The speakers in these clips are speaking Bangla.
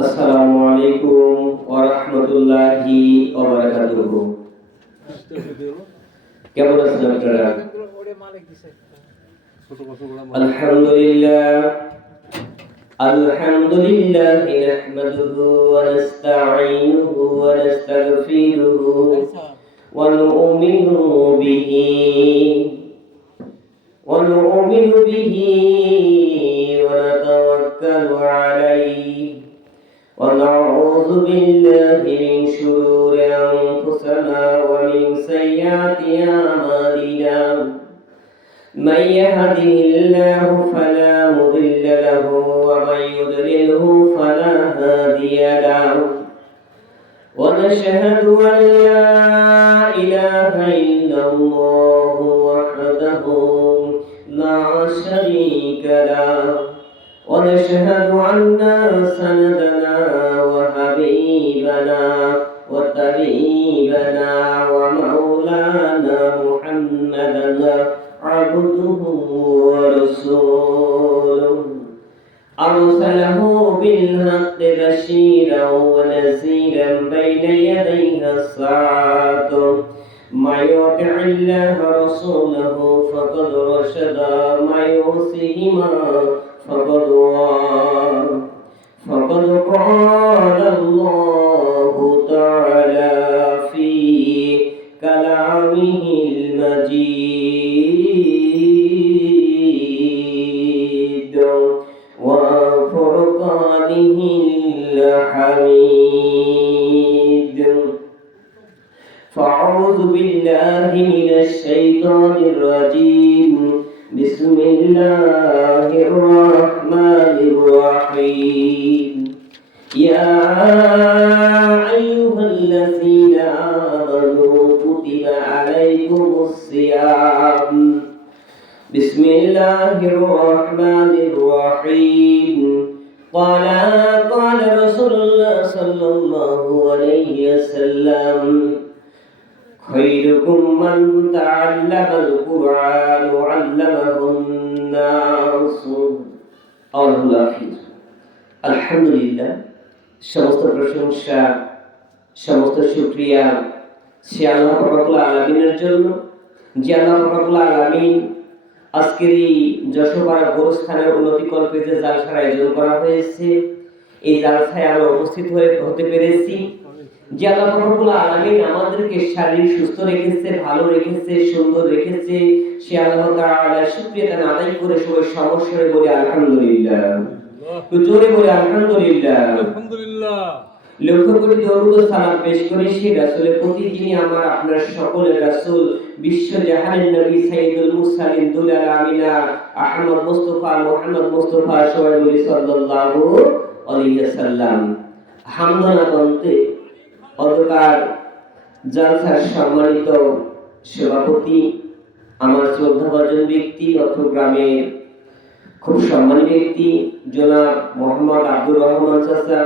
আসসালামু আলাইকুম ওয়া রাহমাতুল্লাহি ওয়া বারাকাতুহু। কেমন আছেন আপনারা? আলহামদুলিল্লাহ আলহামদুলিল্লাহ নাহমাদুহু ওয়া নাস্তাঈনুহু ওয়া নাস্তাগফিরুহু ওয়া নু'মিনু বিহি ওয়া নাতাওয়াক্কালু আলাইহি ونعوذ بالله من شرور أنفسنا ومن سيئات أعمالنا من يهده الله فلا مضل له ومن يضلله فلا هادي له ونشهد أن لا إله إلا الله وحده لا شريك له ونشهد أن سندنا وحبيبنا وطبيبنا ومولانا محمدا عبده ورسوله أرسله بالحق بشيرا ونذيرا بين يديها الساعة ما يطع الله رسوله فقد رشد ما يعصيهما فقد قال الله تعالى في كلامه المجيد وفرقانه الحميد فأعوذ بالله من الشيطان الرجيم بسم الله الرحمن الرحيم يا أيها الذين آمنوا كتب عليكم الصيام بسم الله الرحمن الرحيم قال رسول الله صلى الله عليه وسلم خيركم من تعلم القرآن وعلمه الناس আলহামদুলিল্লাহ। সমস্ত প্রশংসা সমস্ত শুকরিয়া সে আল্লাহ রব্বুল আলামিনের জন্য, যে আল্লাহ রব্বুল আলামিন আজকের এই যশোপাড়া গোরস্থানের উন্নতিকল্পে যে জালসার আয়োজন করা হয়েছে, এই জালসায় আমরা উপস্থিত হতে পেরেছি। যে আল্লাহ রব্বুল আলামিন আমাদেরকে শারীরিক সুস্থ রেখেছে, ভালো রেখেছে, সুন্দর রেখেছে, সে আল্লাহ তাআলার শুকরিয়া আদায় করে সবাই সমস্যায় বলি আলহামদুলিল্লাহ। তো জোরে বলি আলহামদুলিল্লাহ। আলহামদুলিল্লাহ। লক্ষ কোটি দরুদ ও সালাম পেশ করি সেই রাসূলের প্রতি, যিনি আমার আপনার সকলের রাসূল, বিশ্ব জাহানের নবী, সাইয়্যিদুল মুরসালিন, দুলাল আমিনা, আহমদ মুস্তাফা, মুহাম্মদ মুস্তাফা, সবাই বলি সাল্লাল্লাহু আলাইহি ওয়াসাল্লাম। হামদানা বলতে অন্ধকার জালসার সম্মানিত সভাপতি, আমার শ্রদ্ধাভাজন ব্যক্তি, চট্টগ্রামের খুব সম্মানী ব্যক্তি জনাব মোহাম্মদ আব্দুর রহমান চাচা,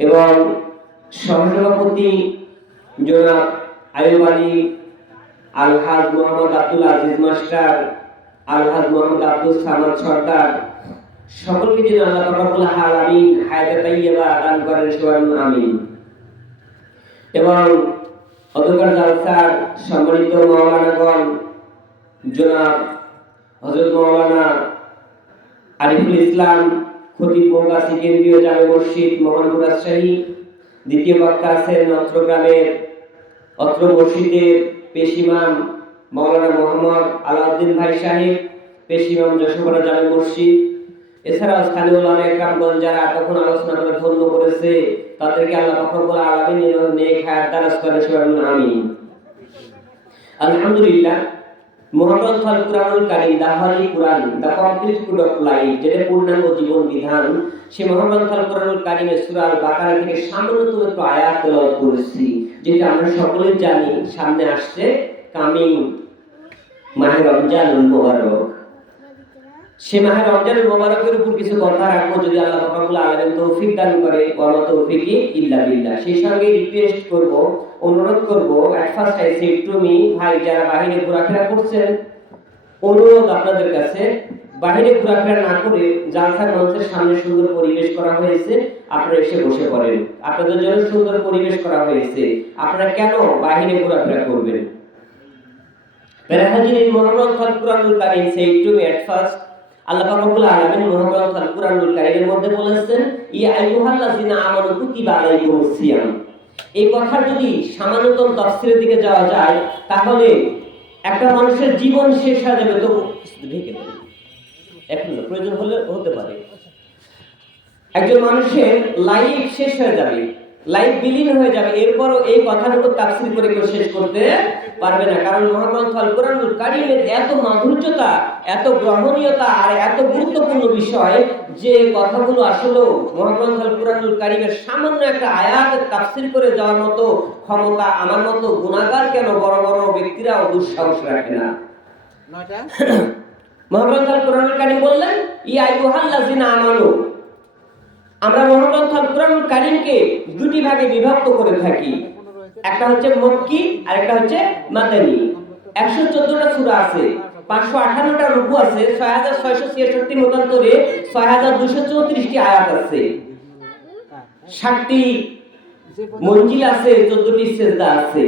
এবং সহসভাপতি জনাব আইয়ুব আলী, আলহাজ মোহাম্মদ আব্দুল আজিজ মাস্টার, আলহাজ মোহাম্মদ আব্দুল সামাদ সরদার, সকলকে যেন আল্লাহ রব্বুল আলামিন হায়াতে তাইয়্যিবা দান করেন, সবাই আমিন। এবং অন্ধকার জালসার সম্মানিত মাওলানাগণ জনাব হযরত মাওলানা আরিফুল ইসলাম খতিব বঙ্গাসী কেন্দ্রীয় জামে মসজিদ মোহনপুর রাজশাহী, দ্বিতীয় বক্তা আছেন অত্র মসজিদের পেশ ইমাম মাওলানা মোহাম্মদ আলাউদ্দিন ভাই সাহেব, পেশ ইমাম যশোপাড়া জামে মসজিদ। এছাড়াও স্থানীয় উলামা একরামগণ যারা তখন আলোচনা করে ধন্য করেছে, তাদেরকে আল্লাহ রব্বুল আলামিন নেক হায়াত দারাজ করেন, সবাই আমিন। আলহামদুলিল্লাহ। মহাগ্রন্থ আল কুরআনুল কারীম, the holy Quran, the complete code of life, যেটা পূর্ণাঙ্গ জীবন বিধান, সেই মহাগ্রন্থ আল কুরআনুল কারীমের সূরা আল বাকারা থেকে সামান্যতম একটু আয়াত তেলাওয়াত করেছি, যেটা আমরা সকলেই জানি সামনে আসছে কামিং মাহে রমজানুল মুবারক। সে মাহে রমজানুল মুবারকের উপর কিছু কথা রাখবো, যদি আল্লাহ রব্বুল আলামিন তৌফিক দান করে, ওয়া মা তৌফিকি ইল্লা বিল্লাহ। সেই সঙ্গে রিকোয়েস্ট করব, অনুরোধ করব, at first I say to me, ভাই যারা বাইরে ঘোরাফেরা করছেন অনুরোধ আপনাদের কাছে, বাইরে ঘোরাফেরা না করে জালসার মঞ্চের সামনে সুন্দর পরিবেশ করা হয়েছে, আপনারা এসে বসে পড়েন। আপনাদের জন্য সুন্দর পরিবেশ করা হয়েছে, আপনারা কেন বাইরে ঘোরাফেরা করবেন? হাজিরিন, মহাগ্রন্থ আল কুরআনুল কারীম said to me at first, আল্লাহ পাক রব্বুল আলামিন মহাগ্রন্থ আল কুরআনুল কারীমের মধ্যে বলেছেন, ইয়া আইয়ুহাল্লাযিনা আমানু কুতিবা আলাইকুমুস সিয়াম। এই কথার যদি সামান্যতম তাফসীরের দিকে যাওয়া যায়, তাহলে একটা মানুষের জীবন শেষ হয়ে যাবে, তো ঢেকে দেন, এখন না, প্রয়োজন হলে হতে পারে। একজন মানুষের লাইফ শেষ হয়ে যাবে, লাইফ বিলীন হয়ে যাবে, এরপরও এই কথার উপর তাফসীর করে কেউ শেষ করতে পারবে না। কারণ মহাগ্রন্থ আল কুরআনুল কারীমের এত মাধুর্যতা, এত গ্রহণীয়তা আর এত গুরুত্বপূর্ণ বিষয়, যে কথাগুলো আসলে মহাগ্রন্থ আল কুরআনুল কারীমের সামান্য একটা আয়াতের তাফসীর করে যাওয়ার মতো ক্ষমতা আমার মতো গুনাহগার কেন বড় বড় ব্যক্তিরাও দুঃসাহস রাখে না। মহাগ্রন্থ আল কুরআনুল কারীম বললেন, ইয়া আইয়ুহাল্লাযিনা আমানু। আমরা মহাগ্রন্থ আল কুরআনুল কারীমকে দুটি ভাগে বিভক্ত করে থাকি, একটা হচ্ছে মক্কি আর একটা হচ্ছে মাদানী। 114টা সূরা আছে, 558টা রুকু আছে, 6666 মতান্তরে 6234টি আয়াত আছে, 60টি মঞ্জিল আছে, 14টি সিজদা আছে।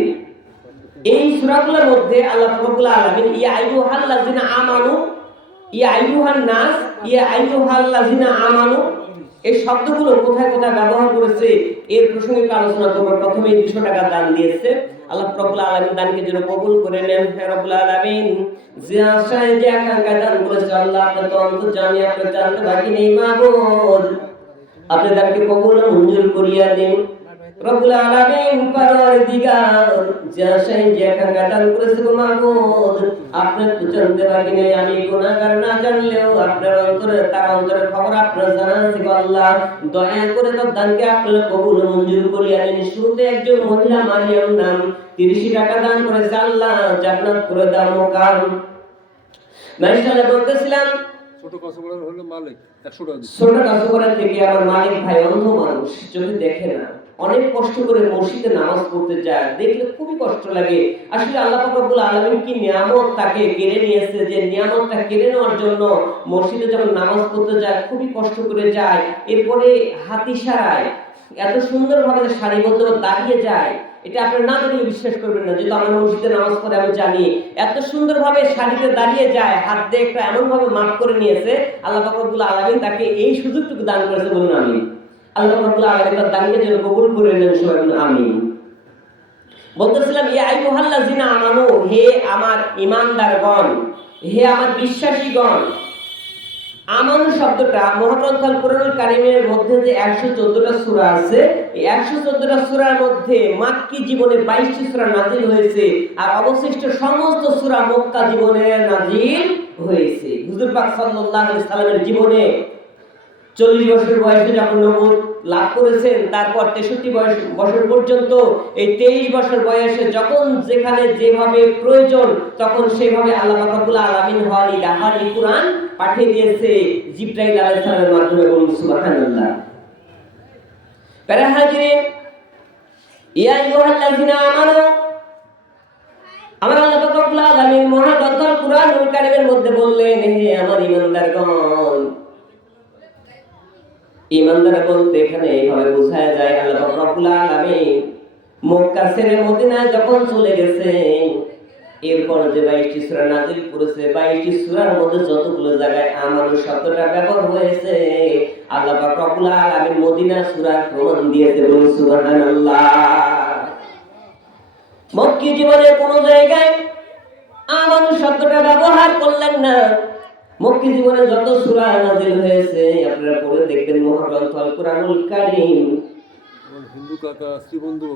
এই সূরাগুলোর মধ্যে আল্লাহ রাব্বুল আলামিন ইয়া আইয়ুহাল্লাযিনা আমানু, ইয়া আইয়ুহান নাস, ইয়া আইয়ুহাল্লাযিনা আমানু, এই শব্দগুলো কোথায় কোথায় ব্যবহার করেছে এর প্রসঙ্গে আলোচনা করব। প্রথমে 200 টাকা দান দিয়েছে, আল্লাহ রাব্বুল আলামিন দানকে যেন কবুল করে নেন। হে রব্বুল আলামিন, যে আশায় যে আকাঙ্ক্ষা দান করেছে, আল্লাহ আপনি তো অন্তর্যামী, আপনি জানতে বাকি নেই মাবুদ, আপনি দানকে কবুল ও মঞ্জুর করিয়া দিন। রব্বুল আলামিন, পরওয়ারদিগার, যে আশায় যে আকাঙ্ক্ষা দান করেছে গো মাবুদ, আপনি তো জানতে বাকি নেই, আমি গুনাহগার না জানলেও আপনার অন্তরে, তার অন্তরের খবর আপনার জানা আছে গো আল্লাহ, দয়া করে তার দানকে আপনারা কবুল ও মঞ্জুর করিয়া দিন। শুরুতে একজন মহিলা মারিয়াম নাম 30 টাকা দান করেছে, আল্লাহ জান্নাত করে দাও মোকাম। মাইশাআল্লাহ বলতেছিলাম, ছোট কাসুকরা থেকে আমার মালিক ভাই অন্ধ মানুষ, চোখে দেখে না, অনেক কষ্ট করে মসজিদে নামাজ পড়তে যায়, দেখলে খুবই কষ্ট লাগে। আসলে আল্লাহ পাক রব্বুল আলামিন কি নিয়ামত তাকে কেড়ে নিয়েছে, যে নিয়ামতটা কেড়ে নেওয়ার জন্য মসজিদে যখন নামাজ পড়তে যায় খুবই কষ্ট করে যায়। এরপরে হাত ইশারায় এত সুন্দরভাবে সারিবদ্ধ দাঁড়িয়ে যায়, এটা আপনারা না দেখলে বিশ্বাস করবেন না। যেহেতু আমরা মসজিদে নামাজ পড়ে আমি জানি, এত সুন্দরভাবে সারিতে দাঁড়িয়ে যায়, হাত দিয়ে একটা এমনভাবে মাপ করে নিয়েছে, আল্লাহ পাক রব্বুল আলামিন তাকে এই সুযোগটুকু দান করেছে, বলুন আমিন। আল্লাহ রাব্বুল আলামিন তার দানকে যেন কবুল করে নেন, সবাই আমিন। বলতেছিলাম, ইয়া আইয়ুহাল্লাযিনা আমানু, হে আমার ঈমানদারগণ, হে আমার বিশ্বাসীগণ। আমানু শব্দটা মহাগ্রন্থ আল কুরআনুল কারীমের মধ্যে যে 114টা সূরা আছে, এই 114টা সূরার মধ্যে মাক্কি জীবনে 22টি সূরা নাযিল হয়েছে, আর অবশিষ্ট সমস্ত সূরা মক্কা জীবনে নাযিল হয়েছে। হুজুর পাক সাল্লাল্লাহু আলাইহি সাল্লামের জীবনে 40 বছর বয়সে যখন নবুয়ত লাভ করেছেন, তারপর 63 বছর পর্যন্ত, এই 23 বছর বয়সে যখন যেখানে যেভাবে প্রয়োজন তখন সেভাবে আল্লাহ পাক রব্বুল আলামিন হালি কুরআন পাঠিয়ে দিয়েছে জিবরাইল আলাইহিস সালামের মাধ্যমে। বলুন সুবহানাল্লাহ। প্যারা হাজিরিন, ইয়া আইয়ুহাল্লাযিনা আমানু, আমার আল্লাহ পাক রব্বুল আলামিন মহাগ্রন্থ আল কুরআনুল কারীমের মধ্যে বললেন, হে আমার ঈমানদারগণ। ঈমানদার বলতে এখানে এইভাবে বোঝায় যায়, আল্লাহ পাক রব্বুল আলামিন মক্কা ছেড়ে মদিনায় যখন চলে গেছেন, এরপর যে 22টি সূরা নাযিল করেছে, 22টি সূরার মধ্যে যতগুলো জায়গায় আমানু শব্দটা ব্যবহার হয়েছে, আল্লাহ পাক রব্বুল আলামিন মদিনা সূরার প্রমাণ দিয়েছে। বলুন সুবহানাল্লাহ। মক্কি জীবনে কোনো জায়গায় আমানু শব্দটা ব্যবহার করলেন না। মক্কি জীবনে যত সূরা নাযিল হয়েছে আপনারা পড়ে দেখবেন, মহাগ্রন্থ আল কুরআনুল কারীম। হিন্দু কাকা, শ্রীবন্ধু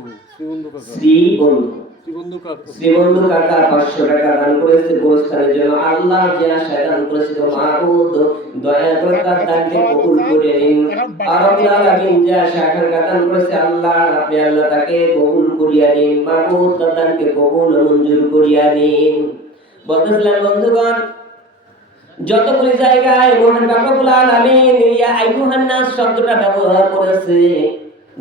কাকা 500 টাকা দান করেছে গোরস্থানের জন্য। আল্লাহ যে আশায় দান করেছিল, মাবুদ দয়া করে তার দানকে কবুল করে নিন। আর আল্লাহ যে আশায় দান করেছে, আল্লাহ আপনি আল্লাহ তাকে কবুল করিয়া নিন, মাবুদ তার দানকে কবুল মঞ্জুর করিয়া নিন। বলতেছিলেন বন্ধুগণ, যতগুলি জায়গায় মহান রব্বুল আলামিন ইয়া আইয়ুহান নাস শব্দটা ব্যবহার করেছে,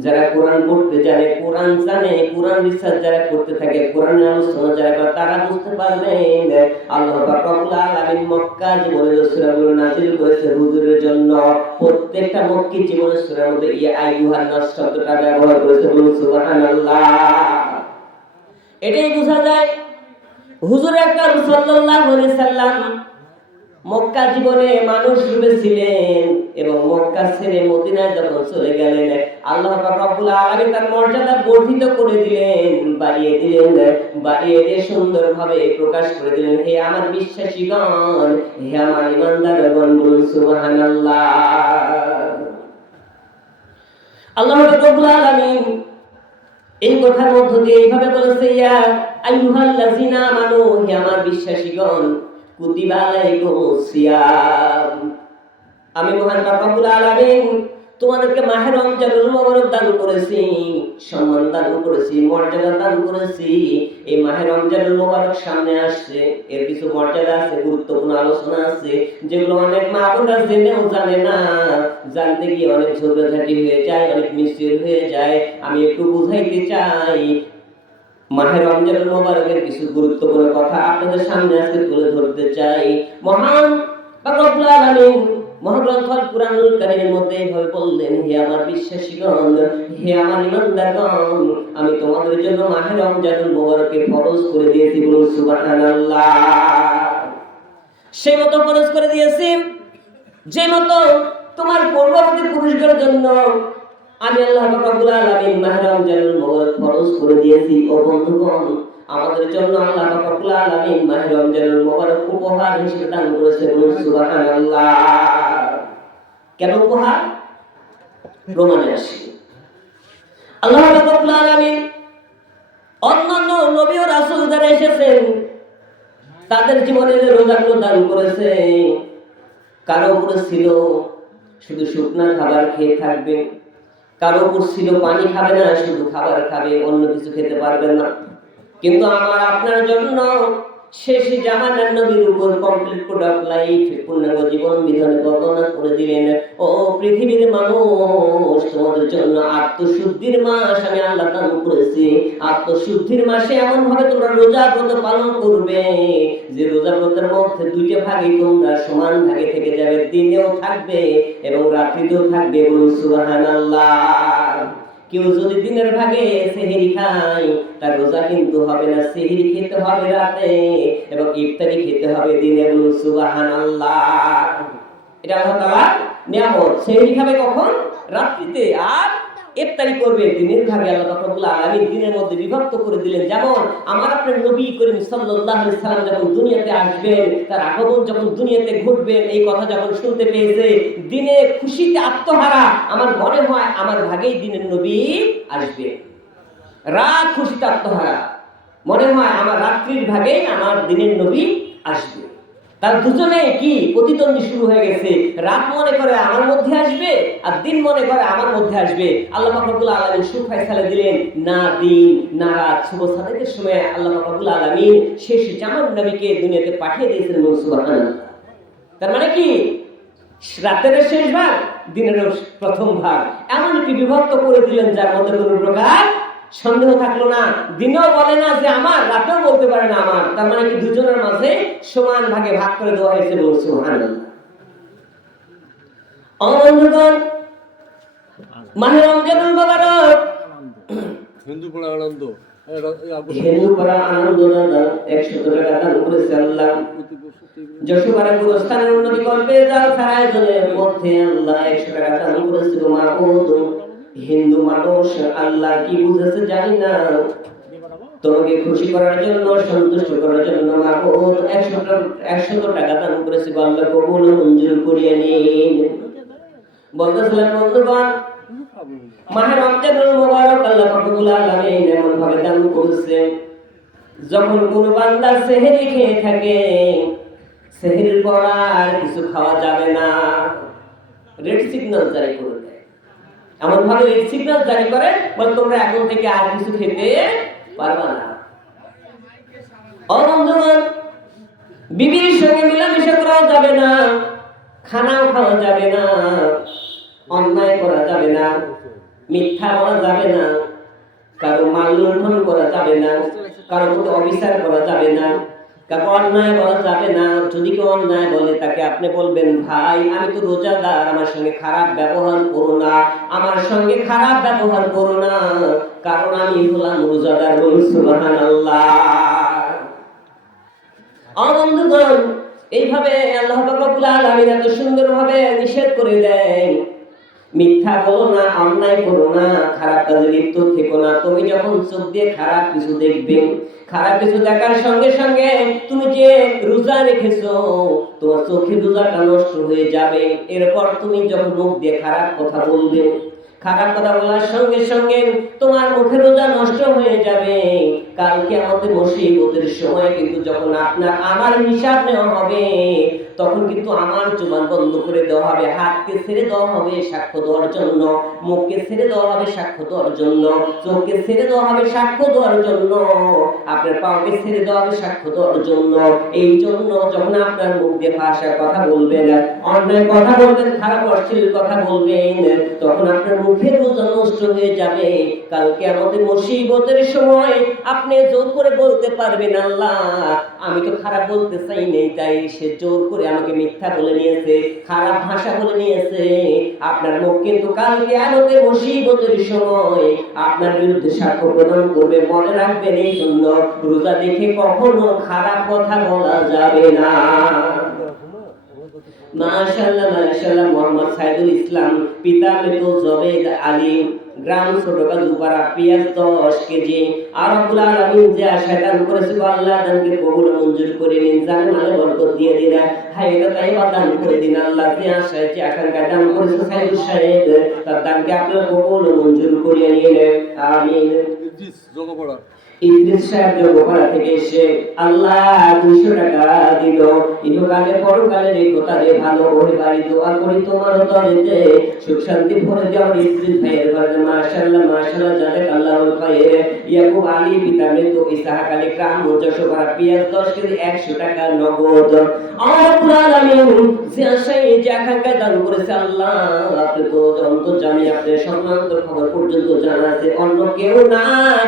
যারা কোরআন পড়তে জানে, কোরআন জানে, কোরআন রিসার্চ যারা করতে থাকে, কোরআনের আলোচনা যারা করে, তারা বুঝতে পারবেন আল্লাহ পাক রব্বুল আলামিন মক্কা জীবনে সূরাগুলো নাযিল করেছে হুজুরের জন্য। প্রত্যেকটা মক্কি জীবনের সূরার মধ্যে ইয়া আইয়ুহান নাস শব্দটা ব্যবহার করেছে। বলুন সুবহানাল্লাহ। এটাই বোঝা যায় হুজুর আকরাম সাল্লাল্লাহু আলাইহি সাল্লাম মক্কা জীবনে মানুষ রূপে ছিলেন এবং মক্কা ছেড়ে মদিনায় যখন চলে গেলেন, আল্লাহ পাক রব্বুল আলামিন তার মর্যাদা বর্ধিত করে দিলেন, বাড়িয়ে দিলেন, বাড়িয়ে দিয়ে সুন্দরভাবে প্রকাশ করে দিলেন, হে আমার বিশ্বাসীগণ, হে আমার ঈমানদারগণ, বলুন সুবহানাল্লাহ। আল্লাহ পাক রব্বুল আলামিন এই কথার মধ্য দিয়ে এইভাবে বলেছে, ইয়া আইয়ুহাল্লাযিনা আমানু, হে আমার বিশ্বাসীগণ, কুতিবা আলাইকুমুস সিয়াম, আমি মহান রব্বুল আলামিন তোমাদেরকে মাহে রমজানুল মুবারক দান করেছি, সম্মান দান করেছি, মর্যাদা দান করেছি। এই মাহে রমজানুল মুবারক সামনে আসছে, এর কিছু মর্যাদা আছে, গুরুত্বপূর্ণ আলোচনা আছে, যেগুলো অনেক মা বোনরা জেনেও জানে না, জানতে গিয়ে অনেক ঝগড়াঝাটি হয়ে যায়, অনেক মিসির হয়ে যায়। আমি একটু বুঝাইতে চাই, মাহে রমজানুল মুবারকের কিছু গুরুত্বপূর্ণ কথা আপনাদের সামনে আজকে তুলে ধরতে চাই। মহান রব্বুল আলামিন মহাগ্রন্থ আল কুরআনুল কারীমের মধ্যে এইভাবে বললেন, হে আমার বিশ্বাসীগণ, হে আমার ঈমানদারগণ, আমি তোমাদের জন্য মাহে রমজানুল মুবারককে ফরজ করে দিয়েছি। বলুন সুবহানাল্লাহ। সেই মতো ফরজ করে দিয়েছি যে মতো তোমার পূর্ববর্তী পুরুষদের জন্য আমি আল্লাহ রাব্বুল আলামিন মাহে রমজানুল মুবারক ফরজ করে দিয়েছি। ও বন্ধুগণ, আমাদের জন্য আল্লাহ রাব্বুল আলামিন মাহে রমজানুল মুবারক উপহার হিসেবে দান করেছে। বলুন সুবহানাল্লাহ। কেন উপহার? প্রমাণে আসি। আল্লাহ রাব্বুল আলামিন অন্যান্য নবী ও রাসূল যারা এসেছেন তাদের জীবনে যে রোজাগুলো দান করেছে, কারো উপরে ছিল শুধু শুকনা খাবার খেয়ে থাকবে, কারো উপর ছিল পানি খাবে না, শুধু খাবার খাবে, অন্য কিছু খেতে পারবে না। কিন্তু আমার আপনার জন্য শেষ জামানার নবীর উপর কমপ্লিট প্রোডাক্ট লাইফ, পূর্ণাঙ্গ জীবন বিধানে বর্ণনা করে দিলেন। ও পৃথিবীর মানুষ, তোমাদের জন্য আত্মশুদ্ধির মাস আমি আল্লাহ দান করেছি। আত্মশুদ্ধির মাসে এমন ভাবে তোমরা রোজা ব্রত পালন করবে যে রোজা ব্রতের মধ্যে দুইটা ভাগে তোমরা সমান ভাগে থেকে যাবে, দিনেও থাকবে এবং রাত্রিতেও থাকবে। বলুন সুবহানাল্লাহ। কেউ যদি দিনের ভাগে সেহরি খায়, তার রোজা কিন্তু হবে না, সেহরি খেতে হবে রাতে এবং ইফতারি খেতে হবে দিনে। বলুন সুবহানাল্লাহ। এটা আল্লাহ তাআলার নিয়ামত। সেহরি খাবে কখন? রাত্রিতে, আর ইফতারি করবে দিনের ভাগে। আল্লাহ রাব্বুল আলামিন দিনের মধ্যে বিভক্ত করে দিলেন। যেমন আমার আপনার নবী করিম সাল্লাল্লাহু আলাইহি সাল্লাম যখন দুনিয়াতে আসবেন, তার আগমন যখন দুনিয়াতে ঘটবেন, এই কথা যখন শুনতে পেয়েছে, দিনে খুশিতে আত্মহারা, আমার মনে হয় আমার ভাগেই দিনের নবী আসবে। রাত খুশিতে আত্মহারা, মনে হয় আমার রাত্রির ভাগেই আমার দিনের নবী আসবে। তার দুজনে কি প্রতিদ্বন্দ্বী শুরু হয়ে গেছে। রাত মনে করে আমার মধ্যে আসবে, আর দিন মনে করে আমার মধ্যে আসবে। আল্লাহ পাক রব্বুল আলামিন সুফয়সালা দিলেন, না দিন না রাত, শুভ সাদেকের সময় আল্লাহ পাক রব্বুল আলামিন শেষ জামান নবীকে দুনিয়াতে পাঠিয়ে দিয়েছিলেন। সুবহানাল্লাহ। তার মানে কি, রাতের শেষ ভাগ, দিনের প্রথম ভাগ, এমনকি বিভক্ত করে দিলেন যার মধ্যে কোনো প্রকার সন্দেহ থাকলো না। দিনেও বলে না যে আমার, রাতেও বলতে পারে না আমার। তার মানে কি দুজনের মাঝে সমান ভাগে ভাগ করে দেওয়া হয়েছে। বলুন সুবহানাল্লাহ। বন্ধুগণ, মাহে রমজানুল মুবারক হিন্দু পড়া আনন্দ, হিন্দু পড়া আনন্দ দাদা 100 টাকা দান করেছে আল্লাহ। যশোপাড়া গুরুস্থানের উন্নতি করবে যার আয়োজনের মধ্যে আল্লাহ 100 টাকা দান করেছে। মাহবুব হিন্দু মানুষ আল্লাহ কি বুঝেছে জানি না, তোমাকে খুশি করার জন্য, সন্তুষ্ট করার জন্য মাহবুব 100 টাকা দান করেছে। আল্লাহ কবুল মঞ্জুর করিয়ে নিন। বলতেছিলেন বন্ধুগণ, মাহে রমজানুল মুবারক আল্লাহ রাব্বুল আলামিন এমন ভাবে দান করেছে, যখন কোন বান্দা সেহরি খেয়ে থাকে, সেহরির পর আর কিছু খাওয়া যাবে না, রেড সিগন্যাল জারি করে দেয়। এমন ভাবে রেড সিগন্যাল জারি করে, বলে তোমরা এখন থেকে আর কিছু খেতে পারবা না। বন্ধুগণ, বিবির সঙ্গে মিলামেশা করা যাবে না, খানাও খাওয়া যাবে না, অন্যায় করা যাবে না, মিথ্যা বলা যাবে না, কারো মাল লুণ্ঠন করা যাবে না, কারো প্রতি অবিচার করা যাবে না, কারো অন্যায় বলা যাবে না। যদি কেউ অন্যায় বলে তাকে আপনি বলবেন, ভাই আমি তো রোজাদার, আমার সঙ্গে খারাপ ব্যবহার করো না, আমার সঙ্গে খারাপ ব্যবহার করো না, কারণ আমি হলাম রোজাদার। বলুন সুবহানাল্লাহ। বন্ধুগণ, এইভাবে আল্লাহ পাক রব্বুল আলামিন এত সুন্দরভাবে নিষেধ করে দেন, মিথ্যা বলো না, অন্যায় করো না, খারাপ কাজে লিপ্ত থেকো না। তুমি যখন চোখ দিয়ে খারাপ কিছু দেখবে, খারাপ কিছু দেখার সঙ্গে সঙ্গে তুমি যে রোজা রেখেছো, তোমার চোখের রোজাটা নষ্ট হয়ে যাবে। এরপর তুমি যখন মুখ দিয়ে খারাপ কথা বলবে, খারাপ কথা বলার সঙ্গে সঙ্গে তোমার মুখের রোজা নষ্ট হয়ে যাবে। কালকে আমাদের মুসিবতের সময় কিন্তু যখন আপনার আমার হিসাব নেওয়া হবে, তখন কিন্তু আমার জবান বন্ধ করে দেওয়া হবে, হাতকে ছেড়ে দেওয়া হবে সাক্ষ্য দেওয়ার জন্য, মুখকে ছেড়ে দেওয়া হবে সাক্ষ্য দেওয়ার জন্য, চোখকে ছেড়ে দেওয়া হবে সাক্ষ্য দেওয়ার জন্য, আপনার পাওকে ছেড়ে দেওয়া হবে সাক্ষ্য দেওয়ার জন্য। এই জন্য যখন আপনার মুখ দিয়ে ভাষার কথা বলবেন, অন্যায় কথা বলবেন, খারাপ অশ্লীল কথা বলবেন, তখন আপনার মুখের রোজা নষ্ট হয়ে যাবে। কালকে আমাদের মুসিবতের সময় আপনি জোর করে বলতে পারবেন, আল্লাহ আমি তো খারাপ বলতে চাই নাই, তাই সে জোর করে আমাকে মিথ্যা বলে নিয়েছে, খারাপ ভাষা বলে নিয়েছে। আপনার মুখ কিন্তু কালকে আমাদের মুসিবতের সময় আপনার বিরুদ্ধে সাক্ষ্য প্রদান করবে। মনে রাখবেন, এই জন্য রোজা দেখে কখনো খারাপ কথা বলা যাবে না। মাশাআল্লাহ মাশাআল্লাহ। মোহাম্মদ সাইদুল ইসলাম, পিতা মৃত জবেদ আলী, গ্রাম ছোটকা দুপাড়া, পেঁয়াজ 10 কেজি। আর রব্বুল আলামিন যে আশা দান করেছে, আল্লাহ দানকে কবুল মঞ্জুর করে নিন, জানে মালে বরকত দিয়ে দিন, হায়াতে তাইবা দান করে দিন। আল্লাহ যে আশায় যে আকাঙ্ক্ষা দান করেছে সাইদুল সাহেব, তার দানকে আপনারা কবুল মঞ্জুর করে নিন, আমিন। ইদ্রিস সাহেব যোগপাড়া থেকে এসে আল্লাহ 200 টাকা দিল। ইহকালে পরকালের এই কথারে ভালো ওই বাড়ি দোয়া করি তোমার দরেতে সুখ শান্তি ভরে দাও ইদ্রিস ভাইয়ের ঘরে। মাশাআল্লাহ মাশাআল্লাহ। জাযাকাল্লাহুল খায়র। ইয়াকুব আলী, পিতা মৃত, ইসহাক আলী, গ্রাম যশোপাড়া, পেঁয়াজ 10 কেজি, 100 টাকা নগদ। রব্বুল আলামিন যে আশায় যে আকাঙ্ক্ষা দান করেছে, আল্লাহ আপনি তো অন্তর্যামী, আপনার সম্মানিত খবর পর্যন্ত জানা আছে, অন্য কেউ না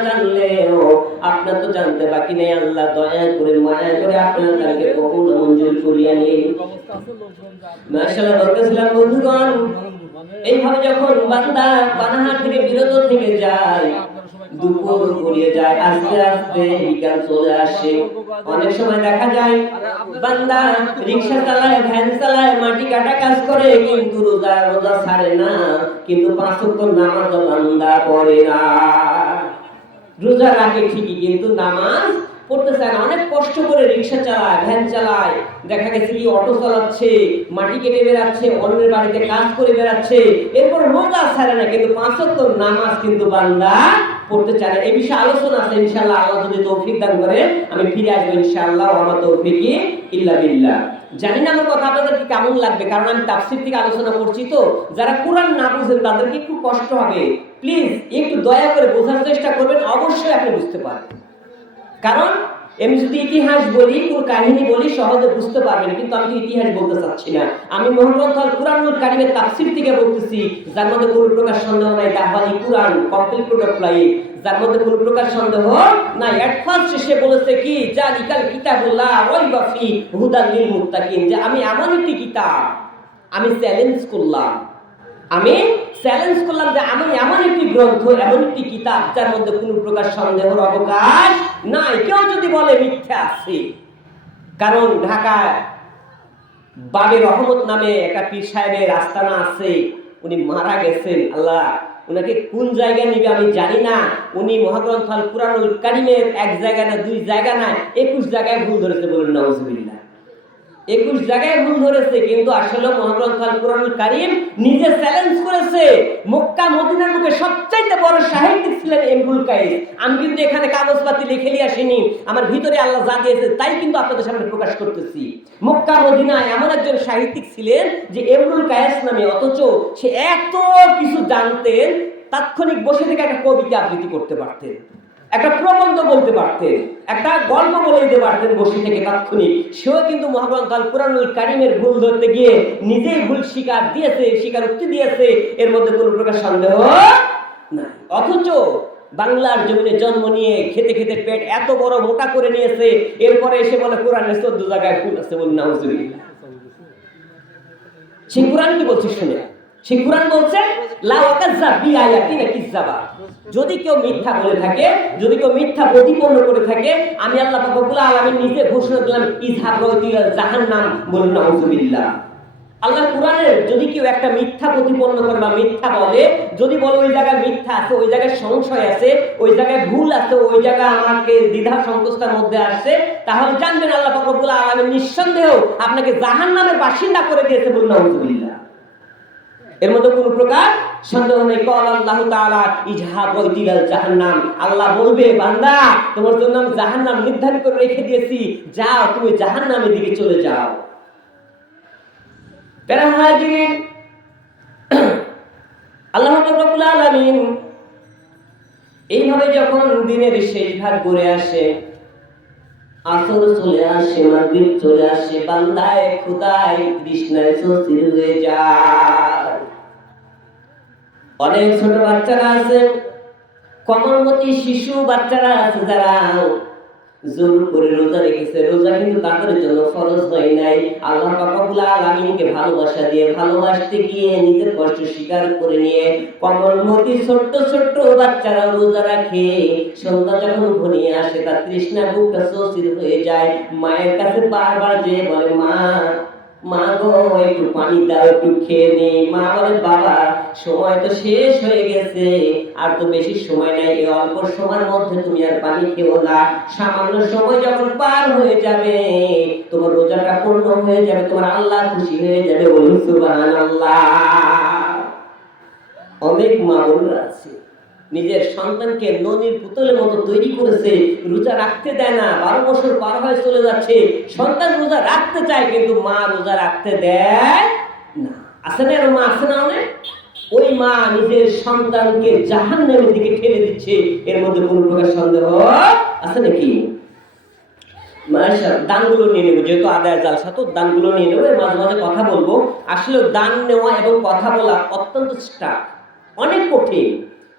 জানলেও আপনার তো জানতে বাকি নেই। আল্লাহ দয়া করে মায়া করে আপনার তাকে কবুল মঞ্জুর করিয়া নিন। মাশাআল্লাহ। বলতেছিলাম বন্ধুগণ, এইভাবে যখন বান্দা পানাহার থেকে বিরত থেকে যায়, দুপুর গড়িয়ে যায়, আস্তে আস্তে বিকাল চলে আসে। অনেক সময় দেখা যায় বান্দা রিকশা চালায়, ভ্যান চালায়, মাটি কাটা কাজ করে, কিন্তু রোজা ছাড়ে না, কিন্তু 5 ওয়াক্ত নামাজ বান্দা পড়ে না। রোজা রাখে ঠিকই, কিন্তু নামাজ পড়তে চায় না। অনেক কষ্ট করে রিকশা চালায়, ভ্যান চালায়, দেখা গেছে কি অটো চালাচ্ছে, মাটি কেটে বেড়াচ্ছে, অন্যের বাড়িতে কাজ করে বেড়াচ্ছে, এরপর রোজা ছাড়ে না, কিন্তু 5 ওয়াক্ত নামাজ কিন্তু বান্দা পড়তে চায় না। এই বিষয়ে আলোচনা আছে, ইনশাআল্লাহ আল্লাহ যদি তৌফিক দান করে আমি ফিরে আসবো ইনশাআল্লাহ। ওয়া মা তৌফিকি ইল্লা বিল্লাহ। জানি না আমার কথা আপনাদের কেমন লাগবে, কারণ আমি তাফসীর থেকে আলোচনা করছি, তো যারা কোরআন না বুঝেন তাদেরকে একটু কষ্ট হবে। প্লিজ একটু দয়া করে বোঝার চেষ্টা করবেন, অবশ্যই আপনি বুঝতে পারবেন। কারণ আমি যদি ইতিহাস বলি, কোন কাহিনী বলি, সহজে বুঝতে পারবেন, কিন্তু আমি তো ইতিহাস বলতে চাচ্ছি না। আমি মহাগ্রন্থ আল কুরআনুল কারীমের তাফসীর থেকে বলতেছি, যার মধ্যে কোনো প্রকার সন্দেহ নাই। দাহওয়ালি কুরআন কমপ্লিট প্রোডাক্ট লাই, যার মধ্যে কোনো প্রকার সন্দেহ নাই। এট ফার্স্ট সে বলেছে কি, জালিকাল কিতাবুল্লাহ রাইবা ফি হুদাল লিল মুত্তাকিন, যে আমি এমন একটি কিতাব, আমি চ্যালেঞ্জ করলাম যে আমি এমন একটি গ্রন্থ, এমন একটি কিতাব যার মধ্যে কোনো প্রকার সন্দেহের অবকাশ নাই। কেউ যদি বলে মিথ্যা আছে, কারণ ঢাকায় বাবে রহমত নামে একটা পীর সাহেবের আস্তানা আছে, উনি মারা গেছেন। আল্লাহ উনাকে কোন জায়গায় নিবে আমি জানি না। উনি মহাগ্রন্থ আল কুরআনুল কারীমের 1 জায়গা না 2 জায়গা না 21 জায়গায় ভুল ধরেছে, বলুন নাউজুবিল্লাহ। 21 জায়গায় ভুল ধরেছে, কিন্তু আসলে মহাগ্রন্থ আল কুরআনুল কারীম নিজে চ্যালেঞ্জ করেছে। মক্কা মদিনার মুখে সবচাইতে বড় সাহিত্যিক ছিলেন ইমরুল কায়েস। আমি কিন্তু এখানে কাগজপাতি লিখে নিয়ে আসিনি, আমার ভিতরে আল্লাহ যা দিয়েছে তাই কিন্তু আপনাদের সামনে প্রকাশ করতেছি। মক্কা মদিনায় এমন একজন সাহিত্যিক ছিলেন যে ইমরুল কায়েস নামে, অথচ সে এত কিছু জানতেন, তাৎক্ষণিক বসে থেকে একটা কবিতা আবৃত্তি করতে পারতেন, একটা প্রবন্ধ বলতে পারতেন, একটা গল্প বলে দিতে পারতেন বসে থেকে তাৎক্ষণিক। সেও কিন্তু মহাগ্রন্থ আল কুরআনুল কারীমের ভুল ধরতে গিয়ে নিজেই ভুল স্বীকারোক্তি দিয়েছে, এর মধ্যে কোনো প্রকার সন্দেহ নাই। অথচ বাংলার জমিনে জন্ম নিয়ে খেতে খেতে পেট এত বড় মোটা করে নিয়েছে, এরপরে এসে বলে কোরআনের 14 জায়গায় ভুল আছে, বলে নাউজুবিল্লাহ। সেই কোরআন কি বলছে শুনে, সেই কোরআন বলছে লা ওয়াকাজ্জাব বিআয়াতিনা কিজ্জাবা, যদি কেউ মিথ্যা বলে থাকে, যদি কেউ মিথ্যা প্রতিপন্ন করে থাকে, আমি আল্লাহ পাক রব্বুল আলামিন নিজে ঘোষণা দিলাম ইযহাব ইলা জাহান্নাম, বলুন নাউজুবিল্লাহ। আল্লাহ কোরআনের যদি কেউ একটা মিথ্যা প্রতিপন্ন করে বা মিথ্যা বলে, যদি বলে ওই জায়গায় মিথ্যা আছে, ওই জায়গায় সংশয় আছে, ওই জায়গায় ভুল আছে, ওই জায়গায় আমাকে দ্বিধা সংকোচতার মধ্যে আসছে, তাহলে জানবেন আল্লাহ পাক রব্বুল আলামিন নিঃসন্দেহ আপনাকে জাহান্নামের বাসিন্দা করে দিয়েছে, বলুন নাউজুবিল্লাহ। এর মধ্যে কোনো প্রকার সন্দেহ নেই। ক্বাল আল্লাহু তাআলা ইযহাব ইলা জাহান্নাম, আল্লাহ বলবে বান্দা তোমার জন্য আমি জাহান্নাম নির্ধারণ করে রেখে দিয়েছি, যাও তুমি জাহান্নামের দিকে চলে যাও। প্যারা হাজিরিন, আল্লাহ রাব্বুল আলামিন এইভাবে যখন দিনের শেষ ভাগ করে আসে, আসর চলে আসে, মাগরিব চলে আসে, বান্দায় খোদায় তৃষ্ণায় অস্থির হয়ে যায়। অনেক ছোট বাচ্চারা আছে, কমলমতি শিশু বাচ্চারা আছে, যারা জোর করে রোজা রেখেছে, রোজা কিন্তু তাদের জন্য ফরজ হয় নাই। আল্লাহ পাক রব্বুল আলামিনকে ভালোবাসা দিয়ে, ভালোবাসতে গিয়ে নিজের কষ্ট স্বীকার করে নিয়ে কমলমতি ছোট্ট ছোট্ট বাচ্চারা রোজা রাখে। সন্ধ্যা যখন ঘনিয়ে আসে, তার তৃষ্ণা বুকটা অস্থির হয়ে যায়, মায়ের কাছে বারবার যে বলে মা, মা গো একটু পানি দাও, একটু খেয়ে নেই। মা বলে বাবা সময় তো শেষ হয়ে গেছে, আর তো বেশি সময় নাই, এই অল্প সময়ের মধ্যে তুমি আর পানি খেও না, সামান্য সময় যখন পার হয়ে যাবে তোমার রোজাটা পূর্ণ হয়ে যাবে, তোমার আল্লাহ খুশি হয়ে যাবে, বলুন সুবহানাল্লাহ। অনেক মা বোনরা আছে নিজের সন্তানকে ননির পুতুলের মতো তৈরি করেছে, রোজা রাখতে দেয় না, 12 বছর পার হয়ে চলে যাচ্ছে, সন্তান রোজা রাখতে চায় কিন্তু মা রোজা রাখতে দেয় না। আছে না এরকম মা? আছে না অনেক? ওই মা নিজের সন্তানকে জাহান্নামের দিকে ঠেলে দিচ্ছে, এর মধ্যে কোনো প্রকার সন্দেহ আছে নাকি? দানগুলো নিয়ে নেবো, যেহেতু আদায় জালসা, তো দানগুলো নিয়ে নেবো, মাঝে মাঝে কথা বলবো। আসলে দান নেওয়া এবং কথা বলা অত্যন্ত স্টাফ, অনেক কঠিন।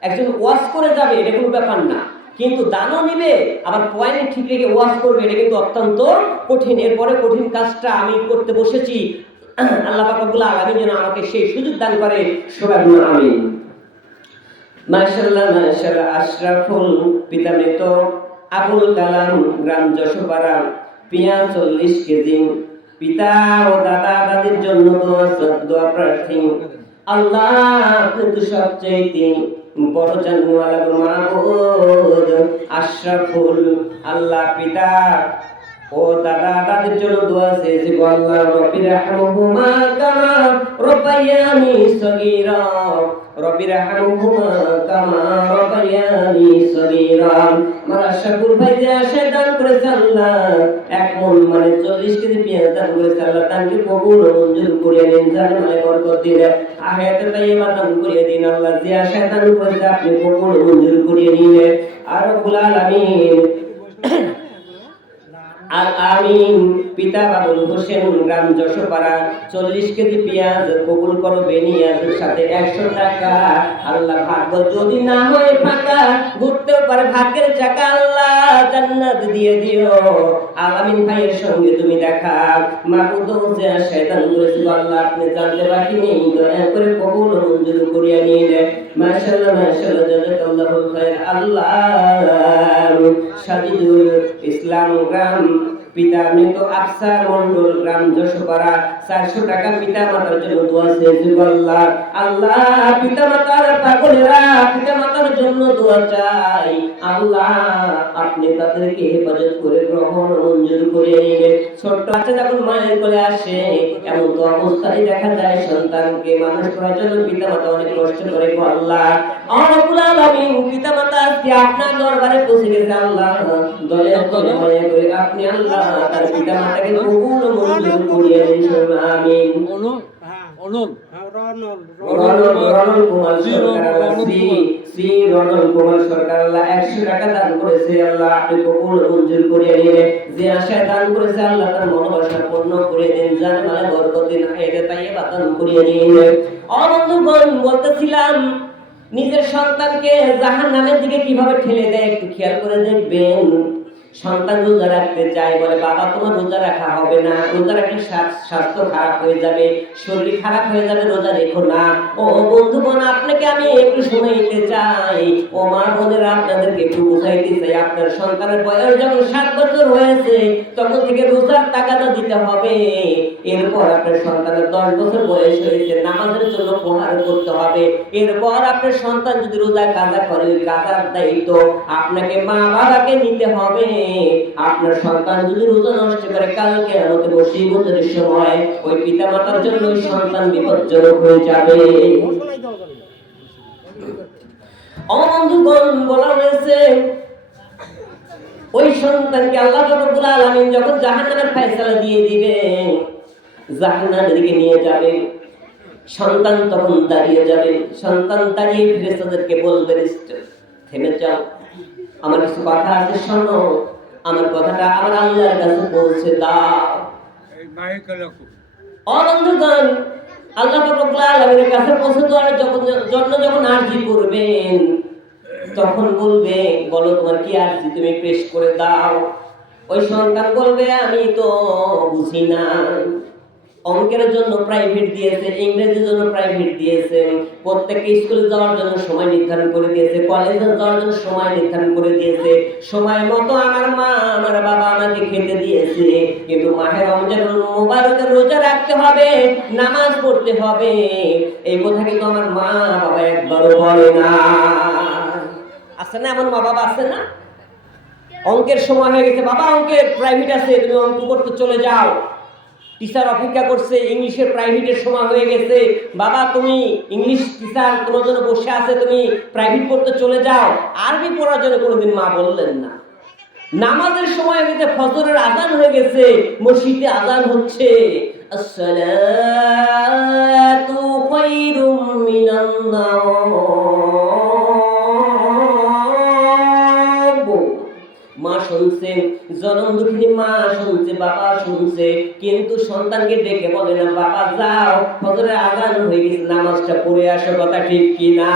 একজন ওয়াজ করে যাবে এটা কোনো ব্যাপার না, কিন্তু দানও নিবে আবার পয়েন্ট ঠিক রেখে ওয়াজ করবে, এটা কিন্তু অত্যন্ত কঠিন। এরপরে কঠিন কাজটা আমি করতে বসেছি, আল্লাহ পাক রব্বুল আলামিন যেন আমাকে সেই সুযোগ দান করে, সবাই বলুন আমিন। মাশাআল্লাহ মাশাআল্লাহ। আশরাফুল পিতা মৃত আবুল কালাম, গ্রাম যশোপাড়া, পিয়া 40 কেজি। পিতা ও দাদা দাদির জন্য দোয়া প্রার্থী। আল্লাহ আপনি তো সবচেয়ে বড় জানওয়ালা মাবুদ। আশরাফুল আল্লাহ পিতা ও দাদা দাদির জন্য দোয়া চেয়েছি, আল্লাহ রব্বি রাহমহুমা কামা রব্বায়ানি সগীরা, রব্বি রাহমহুমা কামা রব্বায়ানি সগীরা। আমার আশরাফুল ভাই যে দান করেছে আল্লাহ, এক মন মানে 40 কেজি পেঁয়াজ দান করেছে আল্লাহ, তাকে কবুল ও মঞ্জুর করে নিন, জানে মানে বরকত দিন, আয়াতে তাইয়্যিবা দান করে দিন আল্লাহ, যে দান করেছে আপনি কবুল ও মঞ্জুর করে নিন। আর রব্বুল আলামিন আর আমিন। পিতা বাবুল হোসেন, গ্রাম যশোপাড়া, 40 কেজি পেঁয়াজ কবুল করো বেনিয়াজের সাথে 100 টাকা। আল্লাহ ভাগ্য যদি না হয় ফাঁকা, ঘুরতেও পারে ভাগ্যের চাকা, আল্লাহ জান্নাত দিয়ে দিও। আলামিন ভাইয়ের সঙ্গে তুমি দেখা, মাবুদ যে শয়তান করেছিল আল্লাহ আপনি জানতে বাকি নেই, দয়া করে কবুল ও মঞ্জুর করিয়া নিন। মাশাআল্লাহ মাশাআল্লাহ, জাযাকাল্লাহুল খায়র। আল্লাহ সাজিদুল ইসলাম, গ্রাম পিতা মৃত আফসার মন্ডল, গ্রাম যশোপাড়া, 400 টাকা পিতা মাতার জন্য দোয়া চেয়েছি আল্লাহ। আল্লাহ পিতা মাতার পাগলেরা পিতা মাতার জন্য দোয়া চাই, আল্লাহ আপনি তাদেরকে হেফাজত করে গ্রহণ মঞ্জুর করে নিন। ছোট্ট বাচ্চা যখন মায়ের কোলে আসে, এমন তো অবস্থায় দেখা যায় সন্তানকে মানুষ করার জন্য পিতা মাতা অনেক কষ্ট করে গো আল্লাহ। রব্বুল আলামিন পিতা মাতা আজকে আপনার দরবারে পৌঁছে গেছে আল্লাহ, দয়া করে মায়া করে আপনি আল্লাহ তার পিতা মাতাকে কবুল ও মঞ্জুর করিয়ে দিন, আমিন। রনল কুমার সরকার আল্লাহ 100 টাকা দান করেছে, আল্লাহ আপনি কবুল ও মঞ্জুর করিয়ে নিন। যে আশায় দান করেছে আল্লাহ তার মনোবাসনা পূর্ণ করে দিন, জানে মানে বরকত দিন, হায়াতে তাইয়্যিবা দান করিয়ে নিন। বন্ধুগণ বলতেছিলাম নিজের সন্তানকে জাহান্নামের দিকে কিভাবে ঠেলে দেয় একটু খেয়াল করে দেখবেন। সন্তান রোজা রাখতে চায়, বলে বাবা তোমার রোজা রাখা হবে না, রোজা রাখলে স্বাস্থ্য খারাপ হয়ে যাবে, শরীর খারাপ হয়ে যাবে, রোজা রেখো না। ও বন্ধুগণ, আপনাকে আমি একটু শুনাইতে চাই, ও মা বোনেরা আপনাদেরকে একটু বুঝাইতে চাই, আপনার সন্তানের বয়স যখন 7 বছর হয়েছে তখন থেকে রোজার টাকাটা দিতে হবে। এরপর আপনার সন্তানের 10 বছর বয়স হয়েছে, নামাজের জন্য প্রহার করতে হবে। এরপর আপনার সন্তান যদি রোজা কাজা করে, ওই কাজার দায়িত্ব আপনাকে মা বাবাকে নিতে হবে। আপনার সন্তান যদি রোজা নষ্ট করে, কালকে আমাদের মুসিবতের সময় ওই পিতা মাতার জন্য ওই সন্তান বিপজ্জনক হয়ে যাবে। বন্ধুগণ, বলা হয়েছে ওই সন্তানকে আল্লাহ রাব্বুল আলামিন যখন জাহান্নামের ফয়সালা দিয়ে দিবেন, জাহান্নামের দিকে নিয়ে যাবেন, সন্তান তখন দাঁড়িয়ে যাবেন। সন্তান দাঁড়িয়ে ফেরেশতাদেরকে বলবেন, থেমে যাও, আমার কিছু কথা আছে, শোনো, আমার কথাটা আমার আল্লাহর কাছে পৌঁছে দাও। বন্ধুগণ, আল্লাহ রাব্বুল আলামিনের কাছে পৌঁছে দেওয়ার জন্য যখন আরজি করবেন, তখন বলবে, বলো তোমার কি আরজি, তুমি পেশ করে দাও। ওই সন্তান বলবে, আমি তো বুঝি না, অঙ্কের জন্য প্রাইভেট দিয়েছে, ইংরেজির জন্য প্রাইভেট দিয়েছে, প্রত্যেককে স্কুলে যাওয়ার জন্য সময় নির্ধারণ করে দিয়েছে, কলেজে যাওয়ার জন্য সময় নির্ধারণ করে দিয়েছে, সময় মতো আমার মা আমার বাবা আমাকে খেতে দিয়েছে, কিন্তু মাহে রমজান মুবারকের রোজা রাখতে হবে, নামাজ পড়তে হবে, এই কথা কিন্তু আমার মা বাবা একবারও বলে না। আছে না এমন মা বাবা? আছে না? অঙ্কের সময় হয়ে গেছে, বাবা অঙ্কের প্রাইভেট আছে, তুমি অঙ্ক করতে চলে যাও। টিচার অপেক্ষা করছে, ইংলিশের প্রাইভেটের সময় হয়ে গেছে, বাবা তুমি ইংলিশ টিচার তোমার জন্য বসে আছে, তুমি প্রাইভেট পড়তে চলে যাও। আরবি পড়ার জন্য কোনোদিন মা বললেন না। নামাজের সময় হয়ে গেছে, ফজরের আযান হয়ে গেছে, মসজিদে আযান হচ্ছে, আসসালাতু খায়রুম মিনান নাওম, মা শুনছে, জনম দুঃখিনী মা শুনছে, বাবা শুনছে, কিন্তু সন্তানকে ডেকে বলে না, বাবা যাও, ফজরের আযান হয়ে গেছে, নামাজটা পড়ে আসো। কথা ঠিক কিনা?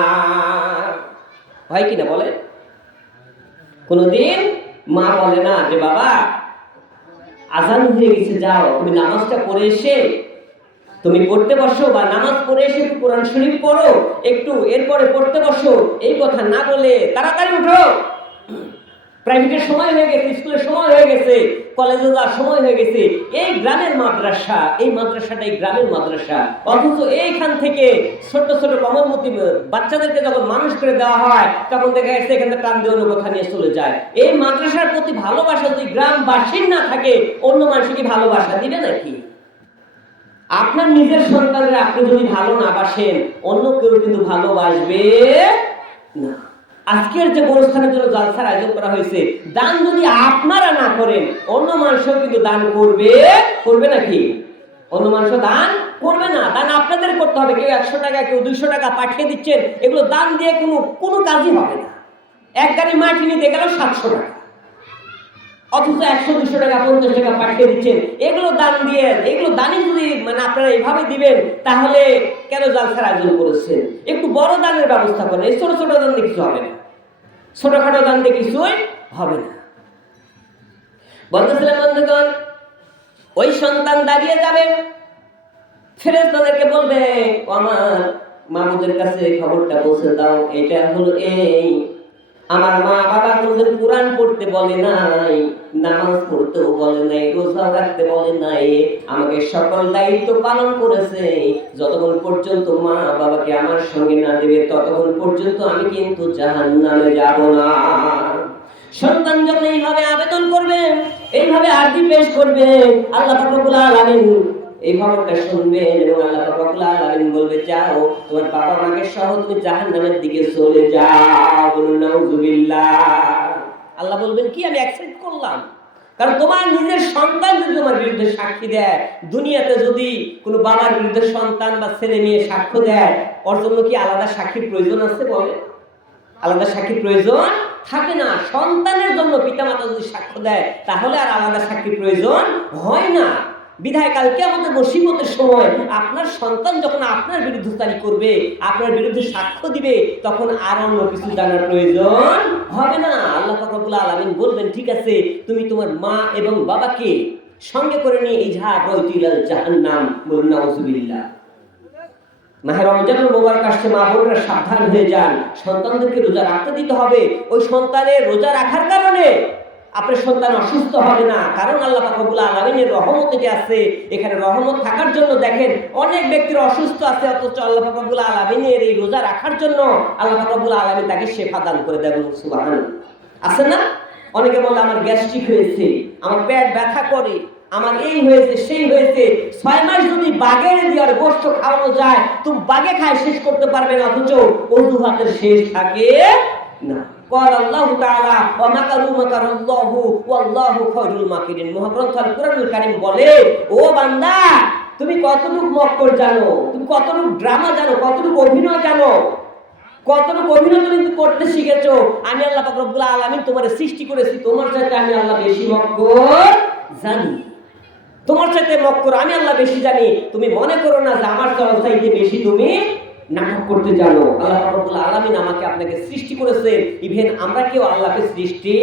হয় কিনা বলে? কোনদিন মা বলে না যে বাবা আযান হয়ে গেছে, যাও তুমি নামাজটা পড়ে এসে তুমি পড়তে বসো, বা নামাজ পড়ে এসে একটু কোরআন শরীফ পড়ো, একটু এরপরে পড়তে বসো, এই কথা না বলে তাড়াতাড়ি উঠো, প্রাইভেটের সময় হয়ে গেছে, স্কুলের সময় হয়ে গেছে, কলেজে যাওয়ার সময় হয়ে গেছে। এই গ্রামের মাদ্রাসা, এই মাদ্রাসাটা এই গ্রামের মাদ্রাসা, অথচ এইখান থেকে ছোট ছোট কমলমতি বাচ্চাদেরকে যখন মানুষ করে দেওয়া হয়, তখন দেখা গেছে এখান থেকে টান দিয়ে অন্য কথা নিয়ে চলে যায়। এই মাদ্রাসার প্রতি ভালোবাসা যদি গ্রামবাসীর না থাকে, অন্য মানুষকে কি ভালোবাসা দিবে নাকি? আপনার নিজের সন্তানরা আপনি যদি ভালো না বাসেন, অন্য কেউ কিন্তু ভালোবাসবে না। আজকের যে গোরস্থানের জন্য জালসার আয়োজন করা হয়েছে, দান যদি আপনারা না করেন, অন্য মানুষও কিন্তু দান করবে নাকি? অন্য মানুষ দান করবে না। দান আপনাদের করতে হবে। কেউ 100 টাকা, কেউ 200 টাকা পাঠিয়ে দিচ্ছেন, এগুলো দান দিয়ে কোনো কাজই হবে না। এক গাড়ি মাটি নিতে গেল 700 টাকা, অথচ 100-200 টাকা 50 টাকা পাঠিয়ে দিচ্ছেন, এগুলো দান দিয়ে, এগুলো দানই যদি আপনারা এইভাবে দিবেন, তাহলে কেন জালসার আয়োজন করেছেন? একটু বড় দানের ব্যবস্থা করেন। এই ছোট ছোট দান দিয়ে কিছু হবে না, ছোটখাটো দান দিয়ে কিছুই হবে না। বলতেছিলাম বন্ধুগণ, ওই সন্তান দাঁড়িয়ে যাবে, ফেরেশতাদেরকে বলবে, আমার মামুদের কাছে খবরটা পৌঁছে দাও, এটা হলো এই, আমার মা বাবা কোনদিন কোরআন পড়তে বলে নাই, নামাজ পড়তেও বলে নাই, রোজা রাখতে বলে নাই, আমাকে সকল দায়িত্ব পালন করেছে। যতক্ষণ পর্যন্ত মা বাবাকে আমার সঙ্গে না দেবে, ততক্ষণ পর্যন্ত আমি কিন্তু জাহান্নামে যাব না। সন্তান যখন এইভাবে আবেদন করবে, এইভাবে আরজি পেশ করবে, আল্লাহ রাব্বুল আলামিন এই খবরটা শুনবেন এবং আল্লাহ রাব্বুল আলামিন বলবে, যাও তোমার বাবা মাকে সহ তুমি জাহান্নামের দিকে চলে যাও। বলুন নাউযুবিল্লাহ। আল্লাহ বলবেন কি, আমি অ্যাকসেপ্ট করলাম। কারণ তোমার নিজের সন্তান যদি তোমার বিরুদ্ধে সাক্ষী দেয়, দুনিয়াতে যদি কোনো বাবার বিরুদ্ধে সন্তান বা ছেলে মেয়ে সাক্ষ্য দেয়, ওর জন্য কি আলাদা সাক্ষীর প্রয়োজন আছে? বলে আলাদা সাক্ষীর প্রয়োজন থাকে না। সন্তানের জন্য পিতামাতা যদি সাক্ষ্য দেয়, তাহলে আর আলাদা সাক্ষীর প্রয়োজন হয় না। বিধায় কাল কিয়ামতের মুসিবতের সময় আপনার সন্তান যখন আপনার বিরুদ্ধচারী করবে, আপনার বিরুদ্ধে সাক্ষ্য দিবে, তখন আর অন্য কিছু জানার প্রয়োজন হবে না। আল্লাহ পাক রব্বুল আলামিন বলবেন, ঠিক আছে, তুমি তোমার মা এবং বাবাকে সঙ্গে করে নিয়ে ইজহাব ইলাল জাহান্নাম। বলুন নাউযুবিল্লাহ। মাহে রমজানুল মুবারক আসছে, মা বোনরা সাবধান হয়ে যান। সন্তানদেরকে রোজা রাখতে দিতে হবে। ওই সন্তানের রোজা রাখার কারণে আপনার সন্তান অসুস্থ হবে না, কারণ আল্লাহ পাক রব্বুল আলামিনের রহমত এটি আছে। এখানে রহমত থাকার জন্য দেখেন অনেক ব্যক্তির অসুস্থ আছে, অথচ আল্লাহ পাক রব্বুল আলামিনের এই রোজা রাখার জন্য আল্লাহ পাক রব্বুল আলামিন তাকে শেফা দান করে দেবেন। সুবহানাল্লাহ। আছে না? অনেকে বলে আমার গ্যাস্ট্রিক হয়েছে, আমার পেট ব্যথা করে, আমার এই হয়েছে সেই হয়েছে। 6 মাস যদি বাগের দেওয়ার গোশত খাওয়ানো যায়, তুমি বাগে খায় শেষ করতে পারবে না, অথচ অজুহাতের শেষ থাকে না। قال الله تعالى ومكروا مكر الله والله خير الماكرين। মহাগ্রন্থ আল কোরআনুল কারীম বলে, ও বান্দা, তুমি কতটুকু মক্কর জানো, তুমি কতটুকু ড্রামা জানো, কতটুকু অভিনয় জানো, কতটুকু অভিনয় তুমি করতে শিখেছো। আমি আল্লাহ পাক রব্বুল আলামিন তোমারে সৃষ্টি করেছি, তোমার চাইতে আমি আল্লাহ বেশি মক্কর জানি। তোমার চাইতে মক্কর আমি আল্লাহ বেশি জানি। তুমি মনে করো না যে আমার চাইতে বেশি তুমি নাটক করতে জানো। আল্লাহ রাব্বুল আলামিন আমাকে আপনাকে সৃষ্টি করেছেন, ইভেন আমরা কেউ আল্লাহকে সৃষ্টি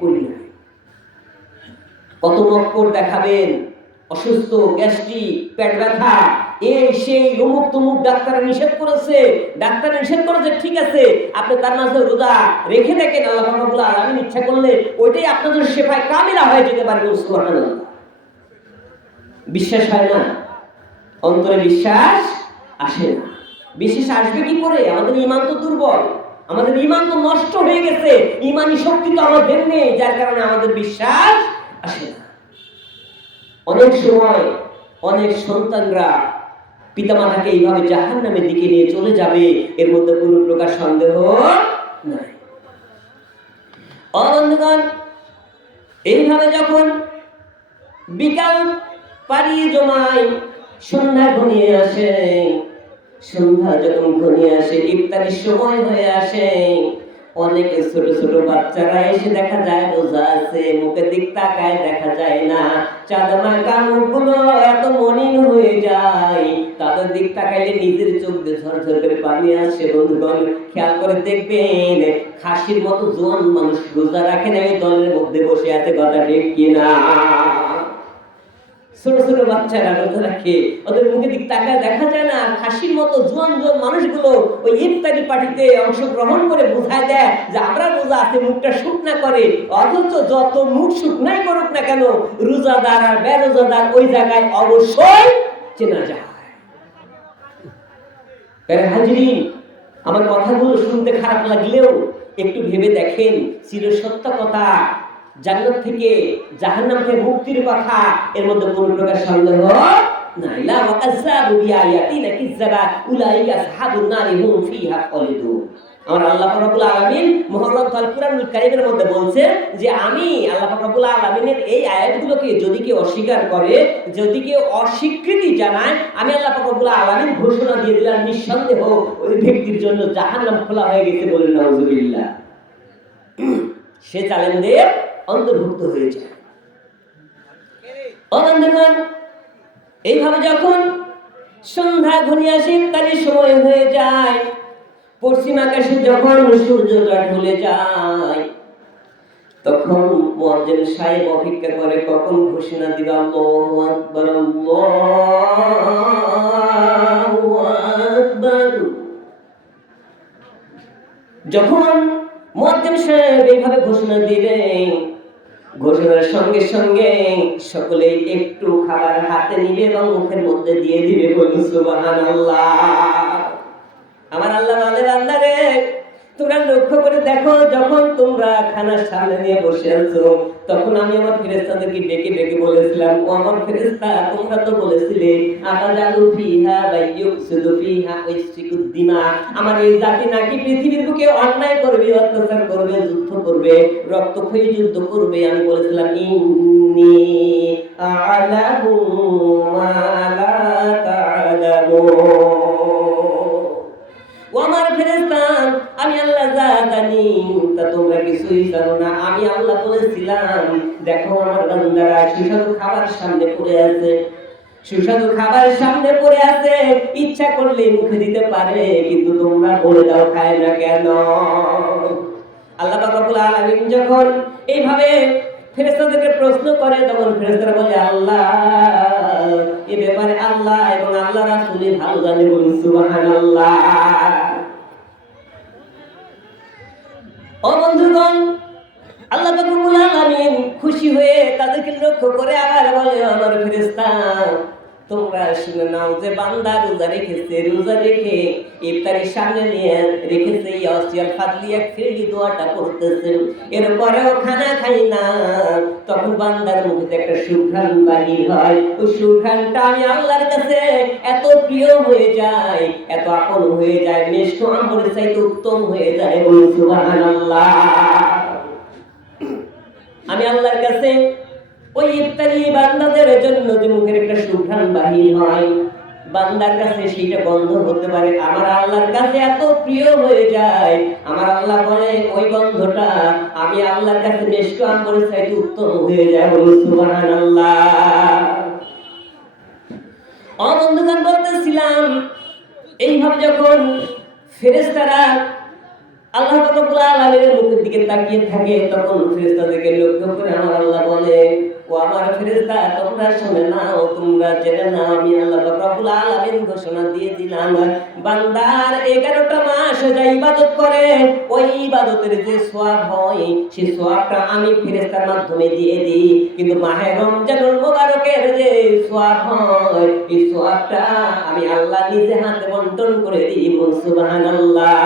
করি না। কত মক্কর দেখাবেন, অসুস্থ, গ্যাস্ট্রিক, পেট ব্যথা, এই সেই অমুক তমুক ডাক্তার নিষেধ করেছে, ডাক্তার নিষেধ করেছে, ঠিক আছে, আপনি তার মাঝে রোজা রেখে দেখেন, আল্লাহ রাব্বুল আলামিন ইচ্ছা করলে ওইটাই আপনাদের শেফায়ে কামিলা হয়ে যেতে পারে। সুবহানাল্লাহ। বিশ্বাস হয় না, অন্তরে বিশ্বাস আসে না। বিশ্বাস আসবে কি করে? আমাদের ঈমান তো দুর্বল, আমাদের ঈমান তো নষ্ট হয়ে গেছে, ঈমানি শক্তি তো আমাদের নেই, যার কারণে আমাদের বিশ্বাস আসে না। অনেক সময় অনেক সন্তানরা পিতামাতাকে এইভাবে জাহান্নামের দিকে নিয়ে চলে যাবে, এর মধ্যে কোনো প্রকার সন্দেহ নাই। বন্ধুগণ, এইভাবে যখন বিকাল পাড়িয়ে জমায়, সন্ধ্যা ঘনিয়ে আসে, সন্ধ্যা যখন ঘনিয়ে আসে, ইফতারের সময় হয়ে আসে, অনেক ছোট ছোট বাচ্চারা এসে দেখা যায় রোজা আছে, মুখের দিক তাকায় দেখা যায় না, চাঁদমাকা মুখগুলো এত মলিন হয়ে যায়, তাদের দিক তাকাইলে নিজের চোখ দিয়ে ঝরঝর করে পানি আসে। বন্ধুগণ, খেয়াল করে দেখবেন, খাসির মতো জোয়ান মানুষ রোজা রাখে না, এই দলের মধ্যে বসে আছে, কথা ঠিক কিনা? ছোট ছোট বাচ্চারা রোজা রাখে, ওদের মুখের দিক তাকায় দেখা যায় না। খাসির মতো জোয়ান জোয়ান মানুষগুলো ওই ইফতারি পার্টিতে অংশগ্রহণ করে বোঝায় দেয় যে আমরা রোজা আছে, মুখটা শুকনা করে, অথচ যত মুখ শুকনাই করুক না কেন, রোজাদার আর বেরোজাদার ওই জায়গায় অবশ্যই চেনা যায়। হাজিরিন, আমার কথাগুলো শুনতে খারাপ লাগলেও একটু ভেবে দেখেন, চিরসত্য কথা, জান্নাত থেকে জাহান্নাম থেকে মুক্তির কথা, এর মধ্যে কোনো প্রকার সন্দেহ নাই। লা ওয়াকাযাবু বিআয়াতিনা কিযাবা উলাইকা আসহাবুন নারি হুম ফিহা খালিদুন। আমার আল্লাহ পাক রব্বুল আলামিন মহাগ্রন্থ আল কুরআনুল কারীমের মধ্যে বলছে যে আমি আল্লাহ পাক রব্বুল আলামিনের এই আয়াতগুলোকে যদি কেউ অস্বীকার করে, যদি কেউ অস্বীকৃতি জানায়, আমি আল্লাহ পাক রব্বুল আলামিন ঘোষণা দিয়ে দিলাম, নিঃসন্দেহ ওই ব্যক্তির জন্য জাহান্নাম খোলা হয়ে গেছে। বলেন নাউযুবিল্লাহ। সে জালেমদের অন্তর্ভুক্ত হয়ে যায়। বন্ধুগণ, এইভাবে যখন সন্ধ্যা ঘনিয়ে আসে, ইফতারের সময় হয়ে যায়, পশ্চিম আকাশে যখন সূর্যটা ঢলে যায়, তখন মুয়াজ্জিন সাহেব অপেক্ষা করে কখন ঘোষণা দিবে আল্লাহু আকবার, আল্লাহু আকবার। যখন মুয়াজ্জিন সাহেব এইভাবে ঘোষণা দিবেন, ঘোষণার সঙ্গে সঙ্গে সকলেই একটু খাবার হাতে নিবে এবং মুখের মধ্যে দিয়ে দিবে। বলুন সুবহানাল্লাহ। আমার আল্লাহ বলে, বান্দারে, তোমরা লক্ষ্য করে দেখো, যখন তোমরা খানার সামনে নিয়ে বসে আছো, তখন আমি আমার ফেরেশতাদেরকে ডেকে ডেকে বলেছিলাম, ও আমার ফেরেশতা, তোমরা তো বলেছিলে আতাজালু ফিহা বাইয়ুসিদু ফিহা ওয়াইসফিকুদ দিমা, আমার এই জাতি নাকি পৃথিবীর বুকে অন্যায় করবে, অত্যাচার করবে, যুদ্ধ করবে, রক্তক্ষয়ী যুদ্ধ করবে। আমি বলেছিলাম, ইন্নী আ'লামু মা লা তা'লামুন। ও আমার ফেরেশতা, আমি আমি আল্লাহ যা জানি তা তোমরা কিছুই জানো না। আমি আল্লাহ বলেছিলাম দেখো আমার বান্দারা সুস্বাদু খাবার সামনে পড়ে আছে, সুস্বাদু খাবার সামনে পড়ে আছে, ইচ্ছা করলে মুখে দিতে পারে, কিন্তু তোমরা বলে দাও খায় না কেন? আল্লাহ পাক রব্বুল আলামিন যখন এইভাবে ফেরেশতাদেরকে প্রশ্ন করে তখন ফেরেশতারা বলে আল্লাহ এই ব্যাপারে আল্লাহ এবং আল্লাহ রাসূলই ভালো জানে, বলুন সুবহানাল্লাহ। ও বন্ধুগণ, আল্লাহ পাক রব্বুল আলামিন খুশি হয়ে তাদেরকে লক্ষ্য করে আবার বলে আমার ফেরেশতা তোমরা শুনে নাও যে বান্দা রোজা রেখেছে, রোজা রেখে ইফতারের সামনে নিয়ে রেখেছে ইয়াসিয়াল ফাদলিয়া খেলি দোয়াটা করতেছে, এরপরেও খানা খাই না, তখন বান্দার মুখে একটা সুঘ্রাণ বাহির হয়, ওই সুঘ্রাণটা আমি আল্লাহর কাছে এত প্রিয় হয়ে যায়, এত আপন হয়ে যায়, মিষ্ট আমরের চাইতে উত্তম হয়ে যায়, বলুন সুবহানাল্লাহ। আমি আল্লাহর কাছে ওই ইফতারি বান্দাদের জন্য যে মুখের একটা সুঘ্রাণ বাহির হয়, বান্দার কাছে সেটা বন্ধ হতে পারে, আমার আল্লাহর কাছে এত প্রিয় হয়ে যায়, আমার আল্লাহ বলে ওই গন্ধটা আমি আল্লাহর কাছে মিষ্ট আমরের চাইতে উত্তম হয়ে যায়, বলুন সুবহানাল্লাহ। ও বন্ধুগণ, বলতেছিলাম এইভাবে যখন ফেরেশতারা আল্লাহ রাব্বুল আলামিনের মুখের দিকে তাকিয়ে থাকে তখন ফেরেশতাদেরকে লক্ষ্য করে আমার আল্লাহ বলে ও আমার ফেরেশতা তোমরা শুনে নাও, তোমরা জেনে নাও আমি আল্লাহ রাব্বুল আলামিন ঘোষণা দিয়ে দিলাম বান্দার 11টা মাস যা ইবাদত করে ওই ইবাদতের যে সওয়াব হয় সেই সওয়াবটা আমি ফেরেশতার মাধ্যমে দিয়ে দিই, কিন্তু মাহে রমজানুল মুবারকের যে সওয়াব হয় এই সওয়াবটা আমি আল্লাহ নিজে হাতে বন্টন করে দিই, সুবহানাল্লাহ।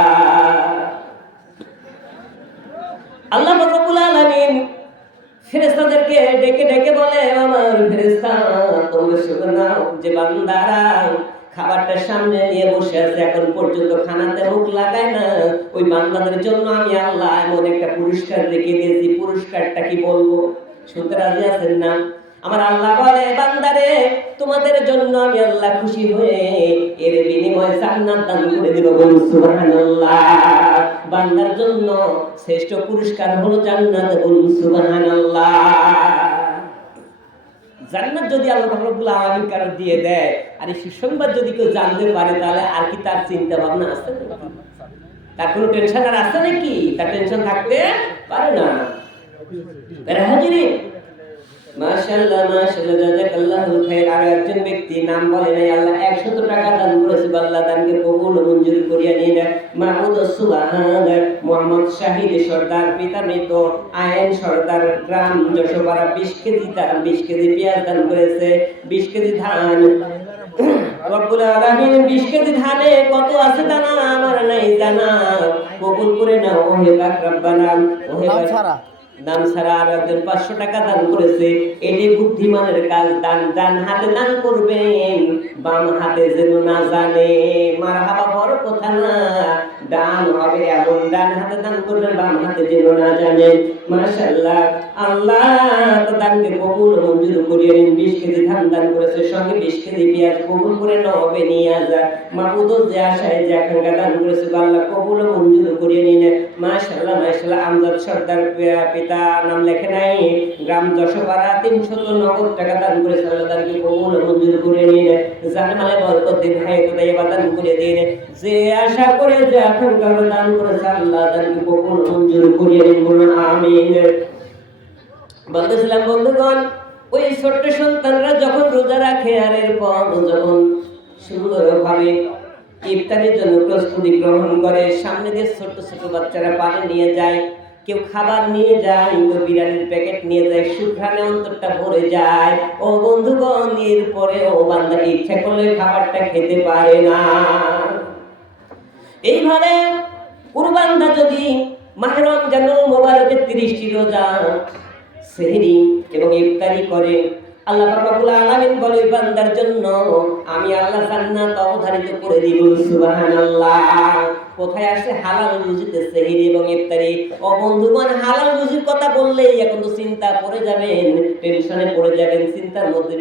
আল্লাহ রাব্বুল আলামিন ফেরেশতাদেরকে ডেকে ডেকে বলে আমার ফেরেশতা তোমরা শুনে নাও যে বান্দারা খাবারটা সামনে নিয়ে বসে আছে, এখন পর্যন্ত খানাতে মুখ লাগায় না, ওই বান্দাদের জন্য আমি আল্লাহ এমন একটা পুরস্কার রেখে দিয়েছি, পুরস্কারটা কি বলবো? শুনতে রাজি আছেন না? আমার আল্লাহ বলে বান্দারে তোমাদের জন্য আমি আল্লাহ খুশি হয়ে এর বিনিময়ে জান্নাত দান করে দিব, বলুন সুবহানাল্লাহ। বান্দার জন্য শ্রেষ্ঠ পুরস্কার হলো জান্নাত, বলুন সুবহানাল্লাহ। জান্নাত যদি আল্লাহ রাব্বুল আলামিন কারো দিয়ে দেয় আর এই সুসংবাদ যদি কেউ জানতে পারে তাহলে আর কি তার চিন্তা ভাবনা আছে? তার কোনো টেনশন আর আছে নাকি? তার টেনশন থাকতে পারে না। হাজিরিন মাশাআল্লাহ মাশাআল্লাহ জাযাকাল্লাহুল খাইর। আর একজন ব্যক্তি নাম বলে নাই, আল্লাহ 100 টাকা দান করেছে, আল্লাহ দানকে কবুল ও মঞ্জুর করিয়া নিন। মাহমুদ সুবহান মোহাম্মদ শাহিদ সরদার পিতা মৃত আইন সরদার গ্রাম যশোপাড়া 20 কেজি পেঁয়াজ দান করেছে, 20 কেজি ধান। রব্বুল আলামিন 20 কেজি ধানে কত আছে দানা আমার নাই জানা, কবুল করে নাও ওহে পাক রব্বানা। ওহে দান ছাড়া আর একজন 500 টাকা দান করেছে, এটাই বুদ্ধিমানের কাজ। দান ডান হাতে দান করবেন, বাম হাতে যেন না জানে। মারহাবা, বড় কথা না, দান হবে এমন ডান হাতে দান করবেন, বাম হাতে যেন না জানে। মাশাআল্লাহ, আল্লাহ তো দানকে কবুল মঞ্জুর করিয়ে নিন। 20 কেজি ধান দান করেছে, সঙ্গে 20 কেজি পেঁয়াজ কবুল করে নবে নিয়ে যা। মাহমুদ যে আশায় যে আকাঙ্ক্ষা দান করেছে আল্লাহ কবুল মঞ্জুর করিয়ে নিন। মাশাআল্লাহ মাশাআল্লাহ। আমজাদ সরদার পিতা নাম লেখে নাই, গ্রাম যশোপাড়া 390 টাকা দান করেছে, আল্লাহ দানকে কবুল মঞ্জুর করে নিন। জানমালে বরকত দিন, হায়াতে দাইবা দান করে দিন। যে আশা করে যে আকাঙ্ক্ষা দান করেছে আল্লাহ দানকে কবুল মঞ্জুর করিয়ে নিন, বলুন আমিন। বলতেছিলাম বন্ধুগণ, ওই ছোট্ট সন্তানরা যখন রোজা রাখে আর এরপর যখন সুন্দরভাবে ইফতারের জন্য প্রস্তুতি গ্রহণ করে, সামনে দিয়ে ছোট ছোট বাচ্চারা পানি নিয়ে যায়, কেউ খাবার নিয়ে যায়, কেউ বিরিয়ানির প্যাকেট নিয়ে যায়, সুঘ্রাণে অন্তরটা ভরে যায়। ও বন্ধুগণ, এরপরে ও বান্দা ইচ্ছা করলে খাবারটা খেতে পারে না। এইভাবে কুরবানটা যদি মাহে রমজানুল মুবারকের 30টি রোজা সেহরি এবং ইফতারি করে, আল্লাহ পাক রব্বুল আলামিন বলে বান্দার জন্য আমি আল্লাহ জান্নাত অবধারিত করে দিব, সুবহানাল্লাহ। কোথায় আসছে হালাল রুজিতে সেহরি এবং ইফতারি। ও বন্ধুগণ, হালাল রুজির কথা বললেই এখন তো চিন্তা পড়ে যাবেন, টেনশনে পড়ে যাবেন, চিন্তার মধ্যে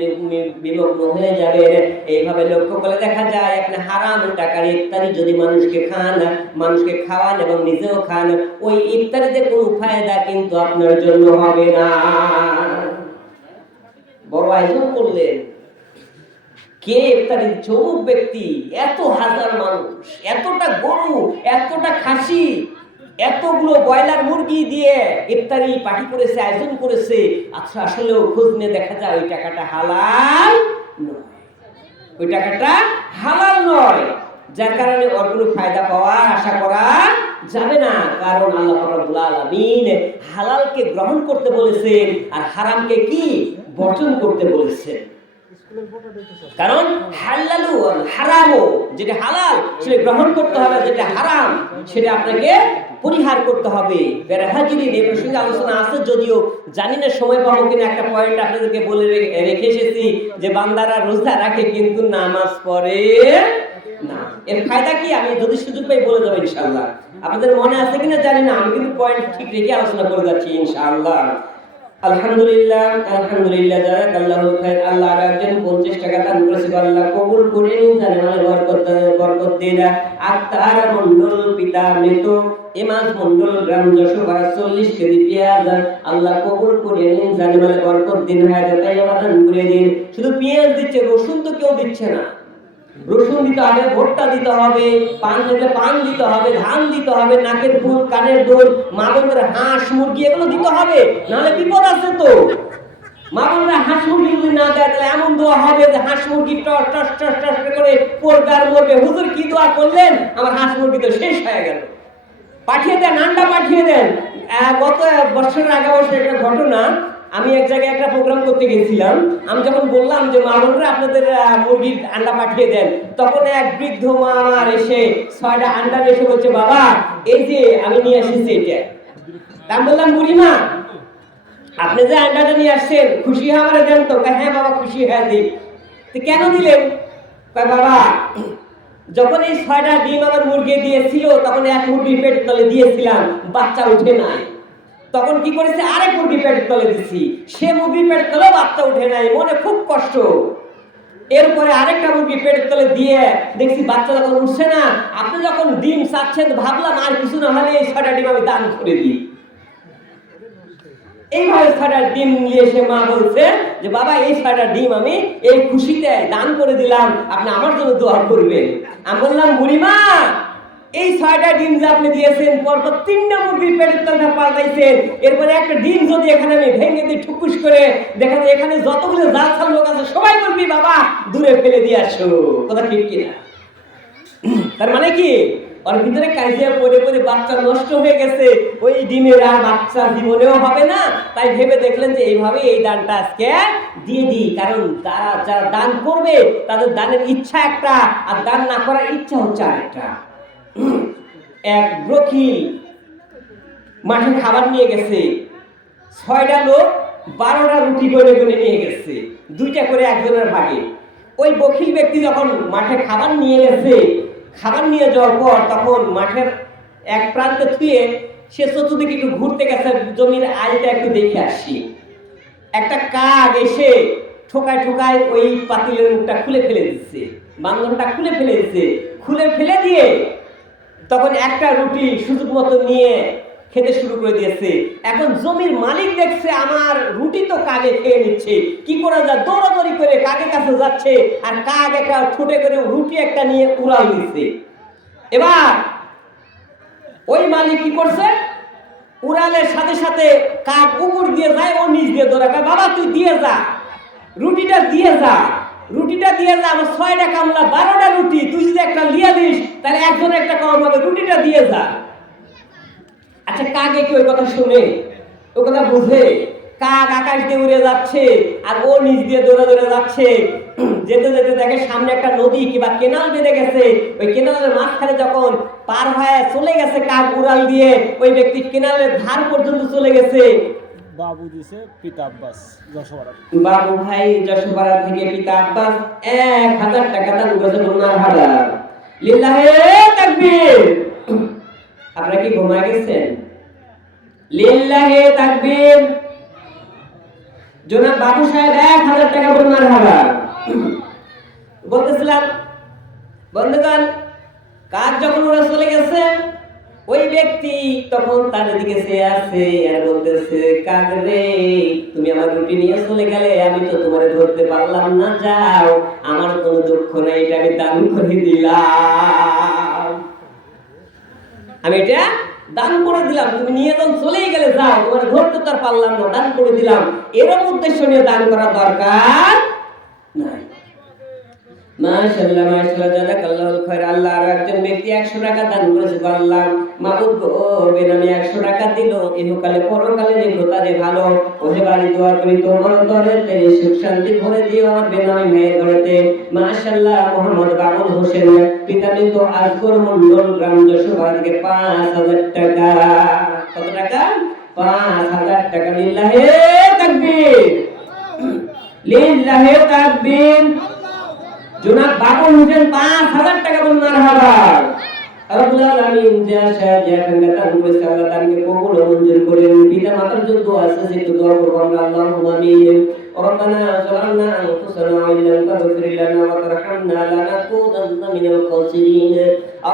বিমগ্ন হয়ে যাবেন। এইভাবে লক্ষ্য করে দেখা যায় আপনি হারাম টাকার ইফতারি যদি মানুষকে খান, মানুষকে খাওয়ান এবং নিজেও খান, ওই ইফতারিতে কোনো ফায়দা কিন্তু আপনার জন্য হবে না। বড় আয়োজন করলেন, কে ইফতারি চমুক ব্যক্তি, এত হাজার মানুষ, এতটা গরু, এতটা খাসি, এতগুলো ব্রয়লার মুরগি দিয়ে ইফতারি পার্টি করেছে, আয়োজন করেছে। আচ্ছা, আসলেও খোঁজ নিয়ে দেখা যায় ওই টাকাটা হালাল নয়, ওই টাকাটা হালাল নয়, যার কারণে ওর কোনো ফায়দা পাওয়ার আশা করা যাবে না। কারণ আল্লাহ রাব্বুল আলামিন হালালকে গ্রহণ করতে বলেছেন আর হারামকে কি বর্জন করতে বলেছেন। কারণ হালালু ওয়াল হারামু, যেটা হালাল সেটা গ্রহণ করতে হবে, যেটা হারাম সেটা আপনাকে পরিহার করতে হবে। বেরহাজিরিন এই প্রসঙ্গে আলোচনা আছে, যদিও জানি না সময় পাবো কিনা। একটা পয়েন্ট আপনাদেরকে বলে রেখে এসেছি যে বান্দারা রোজা রাখে কিন্তু নামাজ পড়ে না। এর ফায়দা কি আমি যদি সুযোগ পাই বলে দেবো ইনশাআল্লাহ। আপনাদের মনে আছে কিনা জানি না, আমি কিন্তু পয়েন্ট ঠিক রেখে আলোচনা করে যাচ্ছি ইনশাআল্লাহ। আলহামদুলিল্লাহ, আলহামদুলিল্লাহ, জাযাকাল্লাহুল খাইর। আল্লাহ একজন 50 টাকা দান করেছে, আল্লাহ কবুল করে নিন, জানেমালে বরকত দিন। আক্তার মণ্ডল পিতা মৃত, ইমাজ মণ্ডল গ্রাম যশোর 40 কেজি পেঁয়াজ আল্লাহ কবুল করে নিন, জানেমালে বরকত দিন, হায়াতে তাইয়্যিবা দান করে দিন। শুধু পেঁয়াজ দিচ্ছে, রসুন তো কেউ দিচ্ছে না। রসুন দিতে হবে, ভুট্টা দিতে হবে, পান দিতে পান দিতে হবে, ধান দিতে হবে, নাকের ফুল, কানের দুল, মা বোনদের হাঁস মুরগি এগুলো দিতে হবে, নাহলে বিপদ আছে তো। মা বোনরা হাঁস মুরগি যদি না দেয় তাহলে এমন দোয়া হবে যে হাঁস মুরগি টস টস টস টস করে পড়বে আর মরবে। হুজুর কি দোয়া করলেন, আমার হাঁস মুরগি তো শেষ হয়ে গেল। পাঠিয়ে দেন, আন্ডা পাঠিয়ে দেন। গত বছরের আগে বছর একটা ঘটনা, আমি এক জায়গায় একটা প্রোগ্রাম করতে গেছিলাম। আমি যখন বললাম যে মা বোনরা আপনাদের মুরগির আন্ডা পাঠিয়ে দেন, তখন এক বৃদ্ধ মা আমার এসে 6টা আন্ডা এসে বলছে, বাবা এই যে আমি নিয়ে এসেছি এটা। আমি বললাম, বুড়িমা আপনি যে আন্ডাটা নিয়ে আসছেন খুশি হয়ে আমার দেন তো? হ্যাঁ বাবা খুশি হয়ে দিই। তো কেন দিলেন? বাবা যখন এই 6টা ডিম আমার মুরগি দিয়েছিল তখন এক মুরগি পেটের তলে দিয়েছিলাম, বাচ্চা উঠে নাই। তখন কি করেছে, আরেক মুরগি পেটের তলে দিচ্ছি, সে মুরগি পেটের তলে বাচ্চা উঠে নাই, মনে খুব কষ্ট। এরপরে আরেকটা মুরগি পেটের তলে দিয়ে দেখছি বাচ্চা যখন উঠছে না, আপনি যখন ডিম চাচ্ছেন ভাবলাম আর কিছু না হলে এই 6টা ডিম আমি দান করে দিই। এইভাবে 6টা ডিম নিয়ে এসে মা বলছে যে বাবা এই 6টা ডিম আমি এই খুশিতে দান করে দিলাম, আপনি আমার জন্য দোয়া করবেন। আমি বললাম, বুড়িমা এই 6টা ডিম যে আপনি দিয়েছেন পরপর 3টা মুরগির পেটের তলটা পাল্টাইছেন, এরপরে একটা ডিম যদি এখানে আমি ভেঙে দিই ঠুকুস করে, দেখেন এখানে যতগুলো জালসাল লোক আছে সবাই বলবি বাবা দূরে ফেলে দিয়ে আসো। কথা ঠিক কিনা? তার মানে কি ওর ভিতরে কাজিয়া পড়ে পড়ে বাচ্চা নষ্ট হয়ে গেছে, ওই ডিমের আর বাচ্চা জীবনেও হবে না। তাই ভেবে দেখলেন যে এইভাবে এই দানটা আজকে দিয়ে দিই, কারণ তারা যারা দান করবে তাদের দানের ইচ্ছা একটা আর দান না করার ইচ্ছা হচ্ছে আরেকটা। এক বকিল মাঠে খাবার নিয়ে গেছে, 6টা লোক 12টা রুটি করে করে নিয়ে গেছে, 2টা করে একজনের ভাগে। ওই বকিল ব্যক্তি যখন মাঠে খাবার নিয়ে গেছে, খাবার নিয়ে যাওয়ার পর তখন মাঠের এক প্রান্তে থুয়ে সে চতুর্দিকে একটু ঘুরতে গেছে, জমির আলটা একটু দেখে আসি। একটা কাক এসে ঠোকায় ঠোকায় ওই পাতিলের মুখটা খুলে ফেলে দিচ্ছে, বান্ধনটা খুলে ফেলে দিচ্ছে। খুলে ফেলে দিয়ে তখন একটা রুটি সুযোগ মতো নিয়ে খেতে শুরু করে দিয়েছে। এখন জমির মালিক দেখছে আমার রুটি তো কাকে খেয়ে নিচ্ছে, কি করা যায়, দৌড়াদৌড়ি করে কাকের কাছে যাচ্ছে আর কাক একটা ঠোঁটে করে রুটি একটা নিয়ে উড়াল দিচ্ছে। এবার ওই মালিক কি করছে, উড়ালের সাথে সাথে কাক উপর দিয়ে যায়, ও নিচ দিয়ে দৌড়াবে, বাবা তুই দিয়ে যা, রুটিটা দিয়ে যা, রুটিটা দিয়ে যা, আমার 6টা কামলা 12টা রুটি, তুই যদি একটা লিয়া দিস তাহলে একজন একটা কম হবে, রুটিটা দিয়ে যা। আচ্ছা কাকে কি ওই কথা শুনে, ওই কথা বুঝে? কাক আকাশ দিয়ে উড়ে যাচ্ছে আর ও নিচ দিয়ে দৌড়ে দৌড়ে যাচ্ছে। যেতে যেতে দেখে সামনে একটা নদী কিংবা কেনাল বেঁধে গেছে, ওই কেনালের মাঝখানে যখন পার হয়ে চলে গেছে কাক উড়াল দিয়ে, ওই ব্যক্তি কেনালের ধার পর্যন্ত চলে গেছে। বাবু দিছে পিতা আব্বাস যশোপাড়া, বাবু ভাই যশোপাড়া থেকে পিতা আব্বাস 1000 টাকা দান করেছে। মারহাবা লিল্লাহে তাকবীর। আপনারা কি ঘুমায় গেছেন? লিল্লাহি তাকবীর। জনাব বাবু সাহেব 1000 টাকা বলুন মারহাবা। বলতেছিলাম বন্ধুগণ, কাজ যখন ওরা চলে গেছে, ওই ব্যক্তি তখন তার দিকে চেয়ে আছে আর বলতেছে, কাজ রে, তুমি আমার রুটি নিয়ে চলে গেলে, আমি তো তোমারে ধরতে পারলাম না, যাও, আমার কোনো দুঃখ নাই, এটা আমি দান করে দিলাম, আমি এটা দান করে দিলাম, তুমি নিয়ে যখন চলেই গেলে, যাও, তোমার ধরতে তো আর পারলাম না, দান করে দিলাম। এরকম উদ্দেশ্য নিয়ে দান করা দরকার নাই। মাশাআল্লাহ মাশাআল্লাহ, জাযাকাল্লাহুল খায়র। আল্লাহ আর একজন ব্যক্তি 100 টাকা দান করেছে। আল্লাহ মাবুদ গো, বেনামে 100 টাকা দিল, ইহকালে পরকালে রেখো তারে ভালো। ওহে বাড়ি দোয়া করি তোমার দরেতে সুখ শান্তি ভরে দিও আমার বেনামে ভাইয়ের ঘরেতে। মাশাআল্লাহ মোহাম্মদ বাবুল হোসেন, পিতা মৃত আজগর মন্ডল, গ্রাম যশোর থেকে 5000 টাকা। কত টাকা? 5000 টাকা। লিল্লাহি তাকবীর, লিল্লাহি তাকবীর। জনাব বাবুল হোসেন 5000 টাকা বলুন মারহাবা। রব্বুল আলামিন যা সাহায্য দান করেছে, আল্লাহ দানকে কবুল ও মঞ্জুর করেন। পিতা মাতার যে দোয়া আছে সেই দোয়া করব আমরা। আল্লাহুম্মা আমিন। রব্বানা যালামনা আনফুসানা ওয়া ইল্লাম তাগফির লানা ওয়া তারহামনা লানাকুনান্না মিনাল খাসিরিন।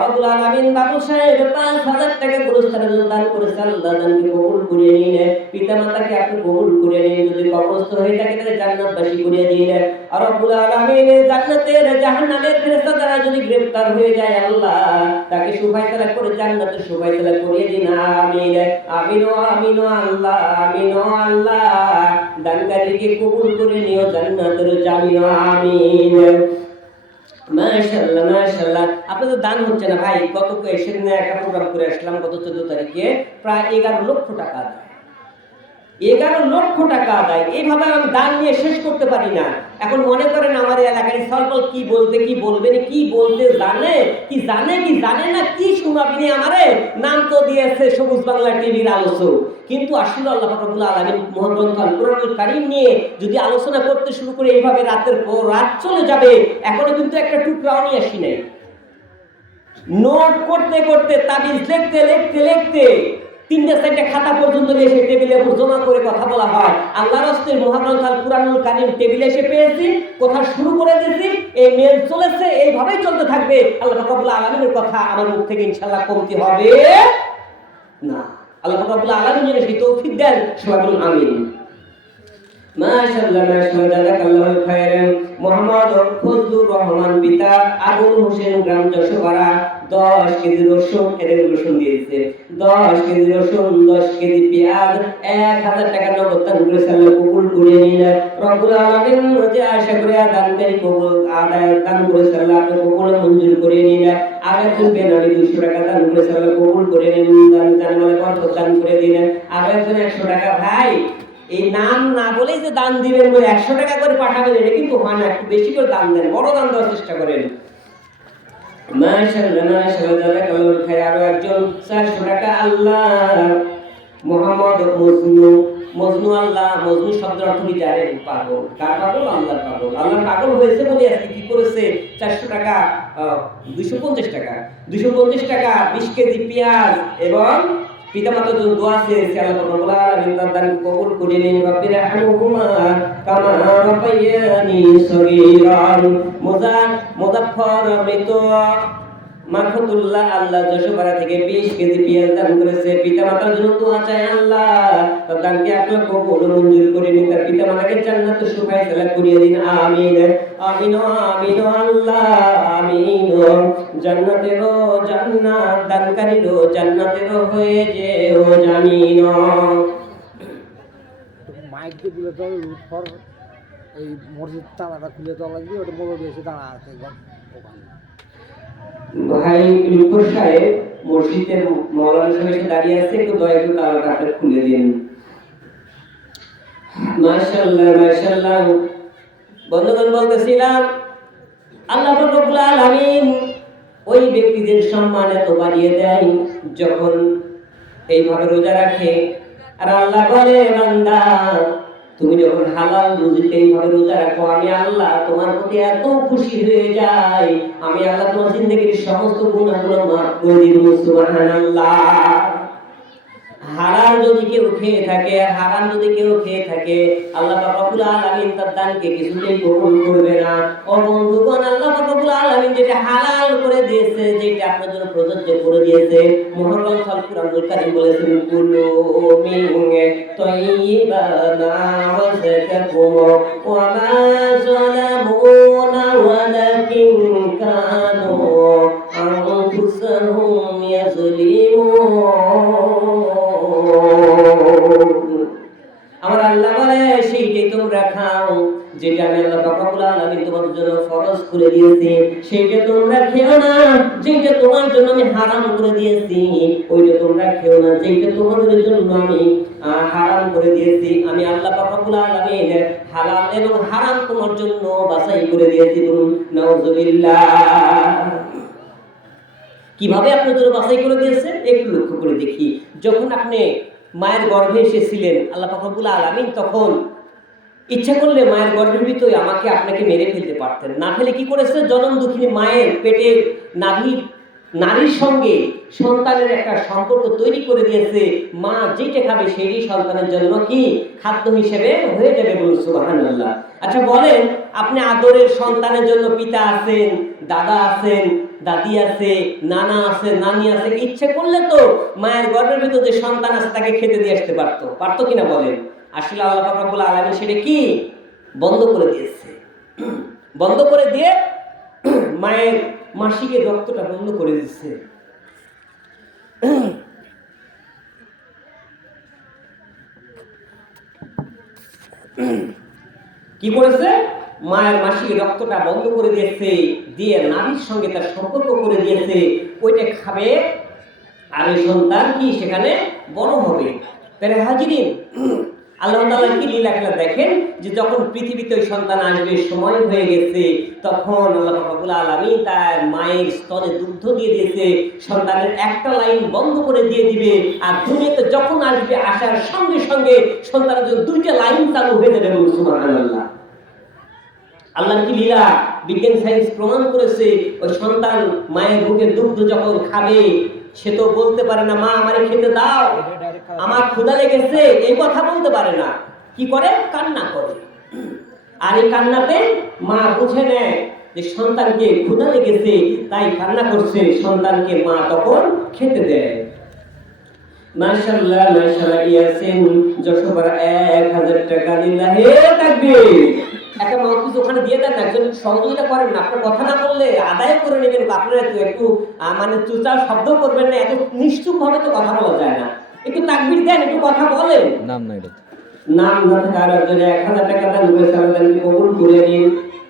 রব্বুল আলামিন বাবুল সাহেব 5000 টাকা গুরুস্থানের জন্য দান করেছে, আল্লাহ দানকে কবুল করে নিন। পিতা মাতাকে আপনি কবুল করে নিন, যদি কবরস্থ হয়ে থাকে তাহলে জান্নাতবাসী করে দিন। রব্বুল আলামিন জান্নাতের জাহান্নামের ফেরেশতা দ্বারা যদি গ্রেফতার হয়ে যায়, আল্লাহ তাকে সুফায়সালা করে জান্নাতে সুফায়সালা করে দিন। আমিন আমিন আমিন আল্লাহ, আমিন আল্লাহ। দানকারীকে কবুল করে নিও জান্নাতের জামিন। আমিন। মাশাআল্লাহ মাশাআল্লাহ। আপনাদের দান হচ্ছে না ভাই। কত সেদিন একটা প্রোগ্রাম করে আসলাম গত 14 তারিখে, প্রায় 11 লক্ষ টাকা আদায়। 11 লক্ষ টাকা আদায়। এইভাবে আমি দান নিয়ে শেষ করতে পারি না। এখন মনে করেন আমার এলাকায় সলপল কি বলতে কি বলবেন, কি বলতে জানে কি জানে কি জানে না, কি শোনাবিনি আমারে। নাম তো দিয়েছে সবুজ বাংলা টিভির আলোচক, কিন্তু আসলে আল্লাহ রাব্বুল আলামিন মহাগ্রন্থ আল কোরআনুল কারীম নিয়ে যদি আলোচনা করতে শুরু করে এইভাবে রাতের পর রাত চলে যাবে। এখনো কিন্তু একটা টুকরাও নিয়ে আসি নাই। নোট করতে করতে, তাবিজ লিখতে লিখতে লিখতে 3-4টা খাতা পর্যন্ত এসে টেবিলে জমা করে কথা বলা হয়। আল্লাহর রাস্তায় মহাগ্রন্থ আল কুরআনুল কারীম টেবিলে এসে পেয়েছি, কথা শুরু করে দিয়েছি, এই মেল চলেছে, এইভাবেই চলতে থাকবে। আল্লাহ রাব্বুল আলামিনের কথা আমার মুখ থেকে ইনশাআল্লাহ কমতি হবে না। আল্লাহ রাব্বুল আলামিন যেন সেই তৌফিক দেন। সবাই বলুন আমিন। মাশাআল্লাহ মাশাআল্লাহ, জাযাকাল্লাহুল খায়র। মোহাম্মদ ফজলুর রহমান, পিতা আবুল হোসেন, গ্রাম যশোপাড়া, 10 কেজি রসুন, এর রসুন দিয়েছে, 10 কেজি রসুন, 10 কেজি পেঁয়াজ, 1000 টাকা নগদ দান করেছে, আল্লাহ কবুল করে নিন। রব্বুল আলামিন যে আশা করে দানকারী কবুল আদায় দান করেছে, আল্লাহ আপনি কবুল মঞ্জুর করে নিন। আর একজন বেনামী 200 টাকা দান করেছে, আল্লাহ কবুল করে নিন, দান মানে বরকত দান করে দিন। আর একজন 100 টাকা, ভাই এই নাম না বলেই যে দান দিবেন, 100 টাকা করে পাঠাবেন, এটা কিন্তু হয় না। একটু বেশি করে দান দেন, বড় দান দেওয়ার চেষ্টা করেন। মাশাআল্লাহ মাশাআল্লাহ, জাযাকাল্লাহুল খায়র। আরো একজন 400 টাকা, আল্লাহ মোহাম্মদ মজনু। মজনু, আল্লাহ মজনু শব্দের অর্থ কি জানেন? পাগল। কার পাগল? আল্লাহর পাগল। আল্লাহর পাগল হয়েছে বলে আজকে কি করেছে? 400 টাকা, 250 টাকা, 250 টাকা, 20 কেজি পেঁয়াজ এবং পিতামাতার জন্য দোয়া চেয়েছে, আল্লাহ রাব্বুল আলামিন দান কবুল করে নিন। রব্বির রহমহুমা কামা রাব্বায়ানি সগীরান। মুজাফফর মৃত মারফতুল্লাহ, আল্লাহ যশোপাড়া থেকে 20 কেজি পেঁয়াজ দান করেছে। পিতামাতার জন্য দোয়া চাই, আল্লাহ তার দানকে আপনি কবুল মঞ্জুর করে নিন, তার পিতামাতাকে জান্নাতে সুফায়সালা করিয়ে দিন। আমিন আমিন আমিন আল্লাহ আমিন। জান্নাতেরও জান্নাত, দানকারীরও জান্নাতেরও হয়ে যেও জামিন। মাইক দিয়ে খুলে তো লুট পর এই মসজিদ তালাটা খুলে দেওয়া লাগবে, ওটা মোড় এসে দাঁড়া আছে ওখানে। ভাই রূপপুর সাহেব মসজিদের মৌলানা সাহেব এসে দাঁড়িয়ে আছে, একটু দয়া করে তালাটা আপনি খুলে দিন। মাশাআল্লাহ মাশাআল্লাহ। বন্ধুগণ, বলতেছিলাম আল্লাহ রাব্বুল আলামিন ওই ব্যক্তিদের সম্মান এত বাড়িয়ে দেয় যখন এইভাবে রোজা রাখে। আর আল্লাহ বলে, বান্দা তুমি যখন হালাল রুজিতে এইভাবে রোজা রাখো, আমি আল্লাহ তোমার প্রতি এত খুশি হয়ে যাই, আমি আল্লাহ তোমার জিন্দেগির সব সমস্ত গুনাহগুলো মাফ করে দিন সুবহানাল্লাহ। হারাম যদি কেউ খেয়ে থাকে, হারাম যদি কেউ খেয়ে থাকে, আল্লাহ পাক রব্বুল আলামিন তার দানকে কিছুতেই কবুল করবে না। ও বন্ধুগণ, আল্লাহ পাক রব্বুল আলামিন যেটা হালাল করে দিয়েছে, যেটা আপনার জন্য প্রযোজ্য করে দিয়েছে, মহাগ্রন্থ আল কুরআনুল কারীম বলেছেন কুলু মিন তাইয়্যিবা মা রাযাকাকুম ওয়া মা যালামুনা ওয়ালাকিন কানু আনফুসাহুম ইয়াযলিমুন। আমার আল্লাহ বলে সেইটাই তোমরা খাও, যেটা আমি আল্লাহ পাক রব্বুল আলামিন তোমাদের জন্য ফরজ করে দিয়েছি সেইটা তোমরা খেও না। যেটা তোমার জন্য আমি হারাম করে দিয়েছি ওইটা তোমরা খেও না। যেটা তোমাদের জন্য আমি হারাম করে দিয়েছি, আমি আল্লাহ পাক রব্বুল আলামিন হালাল এবং হারাম তোমার জন্য বাছাই করে দিয়েছি। নাউযুবিল্লাহ। কিভাবে আপনার জন্য বাছাই করে দিয়েছে একটু লক্ষ্য করে দেখি। যখন আপনি মায়ের গর্ভে এসেছিলেন, আল্লাহ পাক রব্বুল আলামিন তখন ইচ্ছা করলে মায়ের গর্ভের ভিতরে আমাকে আপনাকে মেরে ফেলতে পারতেন। না ফেলে কি করেছে, জনম দুঃখিনী মায়ের পেটের নারীর সঙ্গে সন্তানের একটা সম্পর্ক তৈরি করে দিয়েছে। মা যেটা খাবে সেই সন্তানের জন্য কি খাদ্য হিসেবে হয়ে যাবে, বলুন সুবহানাল্লাহ। আচ্ছা বলেন, আপনি আদরের সন্তানের জন্য পিতা আছেন, দাদা আছেন, দাদি আছে, নানা আছে, নানি আছে, ইচ্ছে করলে তো মায়ের গর্ভের ভিতর যে সন্তান আছে তাকে খেতে দিয়ে আসতে পারতো কিনা বলেন? আসলে আল্লাহ পাক রব্বুল আলামিন সেটা কি বন্ধ করে দিয়েছে। বন্ধ করে দিয়ে মায়ের মাসিকে রক্তটা বন্ধ করে দিচ্ছে। কি করেছে, মায়ের মাসিকে রক্তটা বন্ধ করে দিয়েছে, দিয়ে নারীর সঙ্গে তার সম্পর্ক করে দিয়েছে। ওইটা খাবে আর ওই সন্তান কি সেখানে বড় হবে। তাহলে হাজিরিন, আল্লাহ তাআলা কি লীলা খেলা দেখেন, যে যখন পৃথিবীতে ওই সন্তান আসবে সময় হয়ে গেছে, তখন আল্লাহ রাব্বুল আলামিন তার মায়ের স্তনে দুগ্ধ দিয়ে দিয়েছে, সন্তানের একটা লাইন বন্ধ করে দিয়ে দিবে। আর দুনিয়াতে যখন আসবে, আসার সঙ্গে সঙ্গে সন্তানের জন্য দুইটা লাইন চালু হয়ে যাবে, সুবহানাল্লাহ। আল্লাহর কি লীলা! বিজ্ঞান সায়েন্স প্রমাণ করেছে, ওই সন্তান মায়ের বুকের দুগ্ধ যখন খাবে, সে তো বলতে পারে না মা আমারে খেতে দাও, আমার ক্ষুধা লেগেছে, এই কথা বলতে পারে না। কি করে? কান্না করে। আর এই কান্নাতে মা বুঝে নেয় যে সন্তানকে ক্ষুধা লেগেছে, তাই কান্না করছে। সন্তানকে মা তখন খেতে দেয়। মাশাআল্লাহ মাশাআল্লাহ। ইয়াসিন যশোবার 1000 টাকা লিল্লাহি তাকবীর। একটা মাহফিজ ওখানে দিয়ে দেন, একজন সহযোগিতা করেন না। আপনার কথা না বললে আদায় করে নেবেন, আপনারা একটু মানে চুচা শব্দ করবেন না, এত নিশ্চুপ ভাবে তো কথা বলা যায় না। একটু তাকবীর দেন, একটু কথা বলেন। নাম নাই নাম না থাকার জন্য 1000 টাকা দেন, ওয়েসালাম কবুল করে নিন।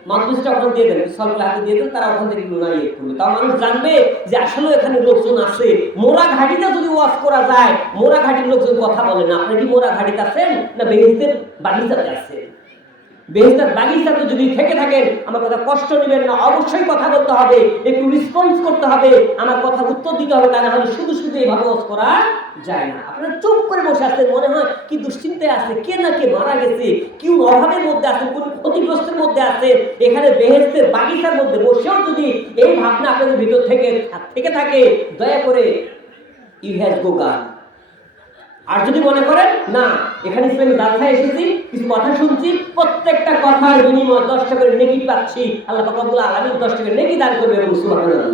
মাহফিজটা ওখানে দিয়ে দেন, সবগুলো হাতে দিয়ে দেন, তারা ওখান থেকে লুনাইয়ে করবে। তাও মানুষ জানবে যে আসলে এখানে লোকজন আছে। মোরা ঘাটিতে যদি ওয়াজ করা যায়, মোরা ঘাটির লোকজন কথা বলে না। আপনি কি মোরা ঘাটিতে আছেন না বেহেশতের বাগিচাতে আছেন? বেহেশতের বাগিচাতে যদি থেকে থাকেন, আমার কথা কষ্ট নেবেন না, অবশ্যই কথা বলতে হবে, একটু রেসপন্স করতে হবে, আমার কথা উত্তর দিতে হবে। তা না হলে শুধু শুধু এইভাবে ওয়াজ করা যায় না। আপনারা চুপ করে বসে আছেন, মনে হয় কি দুশ্চিন্তায় আছে, কে না কে মারা গেছে, কেউ অভাবের মধ্যে আছেন, কোন ক্ষতিগ্রস্তের মধ্যে আছেন। এখানে বেহেশতের বাগিচার মধ্যে বসেও যদি এই ভাবনা আপনাদের ভিতর থেকে থাকে, দয়া করে ইউ হ্যাজ গো গান। আর যদি মনে করেন না এখানে ইসলামী জালসায় এসেছি, কিছু কথা শুনছি, প্রত্যেকটা কথার বিনিময়ে 10 টাকা করে নেকি পাচ্ছি, আল্লাহ পাক রব্বুল আলামিন 10 টাকা নেকি দান করবে, এবং সুবহানাল্লাহ।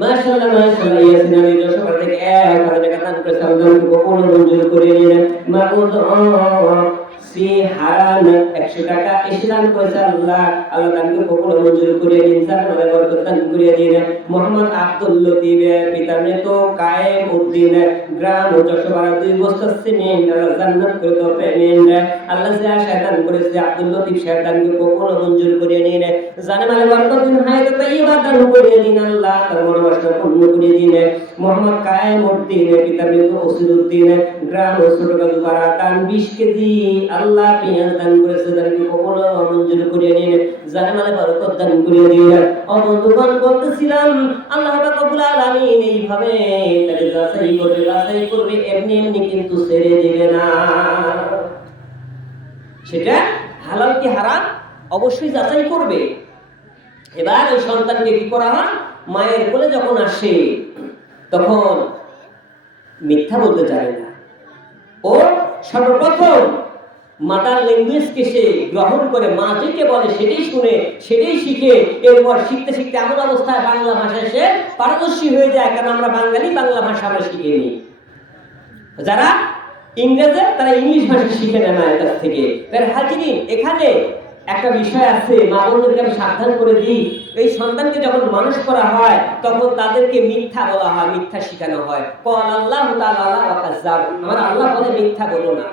মাশাআল্লাহ মাশাআল্লাহ। ইয়াসিন আমি 10 টাকা থেকে 1000 টাকা দান করে সামনে কবুল মঞ্জুর করে নিলেন। মাবুদ সি হারান 100 টাকা এসে দান করেছে আল্লাহ, আল্লাহ দানকে কবুল মঞ্জুর করে নিন, জান্নাতে বরকত দান করে দিন। মোহাম্মদ আব্দুল লতিফ পিতার মৃত্যু কায়েম উদ্দিন, গ্রাম যশোর 2 বছর সিমেন্ট, আল্লাহ জান্নাত করে দাও পেমেন্ট। আল্লাহ যা শয়তান করেছে আব্দুল লতিফ শয়তানকে কবুল মঞ্জুর করে নিন, জানে মানে বরকত দিন, হায়াত তাইয়্যিবা দান করে দিন। আল্লাহ তার মনোবাসনা পূর্ণ করে দিন। মোহাম্মদ কায়েম উদ্দিন পিতার মৃত্যু ওসিরউদ্দিন, গ্রাম ছোটগাজুপাড়া দান 20 কেজি, আল্লাহ পেঁয়াজ দান করেছে, দানকে কবুল মঞ্জুর করে নিন, জানে মানে বরকত দান করে দিন। ও বন্ধুগণ, বলতেছিলাম আল্লাহ রাব্বুল আলামিন এইভাবে তাকে যাচাই করবে, এমনি এমনি কিন্তু ছেড়ে দিবে না। সেটা হালাল কি হারাম অবশ্যই যাচাই করবে। এবার ওই সন্তানকে কি করা হয়, মায়ের কোলে যখন আসে তখন মিথ্যা বলতে জানে না। ও সর্বপ্রথম মাদার ল্যাঙ্গুয়েজকে সে গ্রহণ করে, মা যেটা বলে সেটাই শুনে, সেটাই শিখে। এরপর শিখতে শিখতে এমন অবস্থায় বাংলা ভাষায় সে পারদর্শী হয়ে যায়, কারণ আমরা বাঙালি বাংলা ভাষা আমরা শিখে নিই। যারা ইংরেজের তারা ইংলিশ ভাষা শিখে নেয় মায়ের কাছ থেকে। তার হাজিরিন, এখানে একটা বিষয় আছে, মা বোনদেরকে আমি সাবধান করে দিই। এই সন্তানকে যখন মানুষ করা হয় তখন তাদেরকে মিথ্যা বলা হয়, মিথ্যা শেখানো হয়। ক্বাল আল্লাহু তাআলা ওয়া কাযযাব, আমার আল্লাহ বলে মিথ্যা বলো না।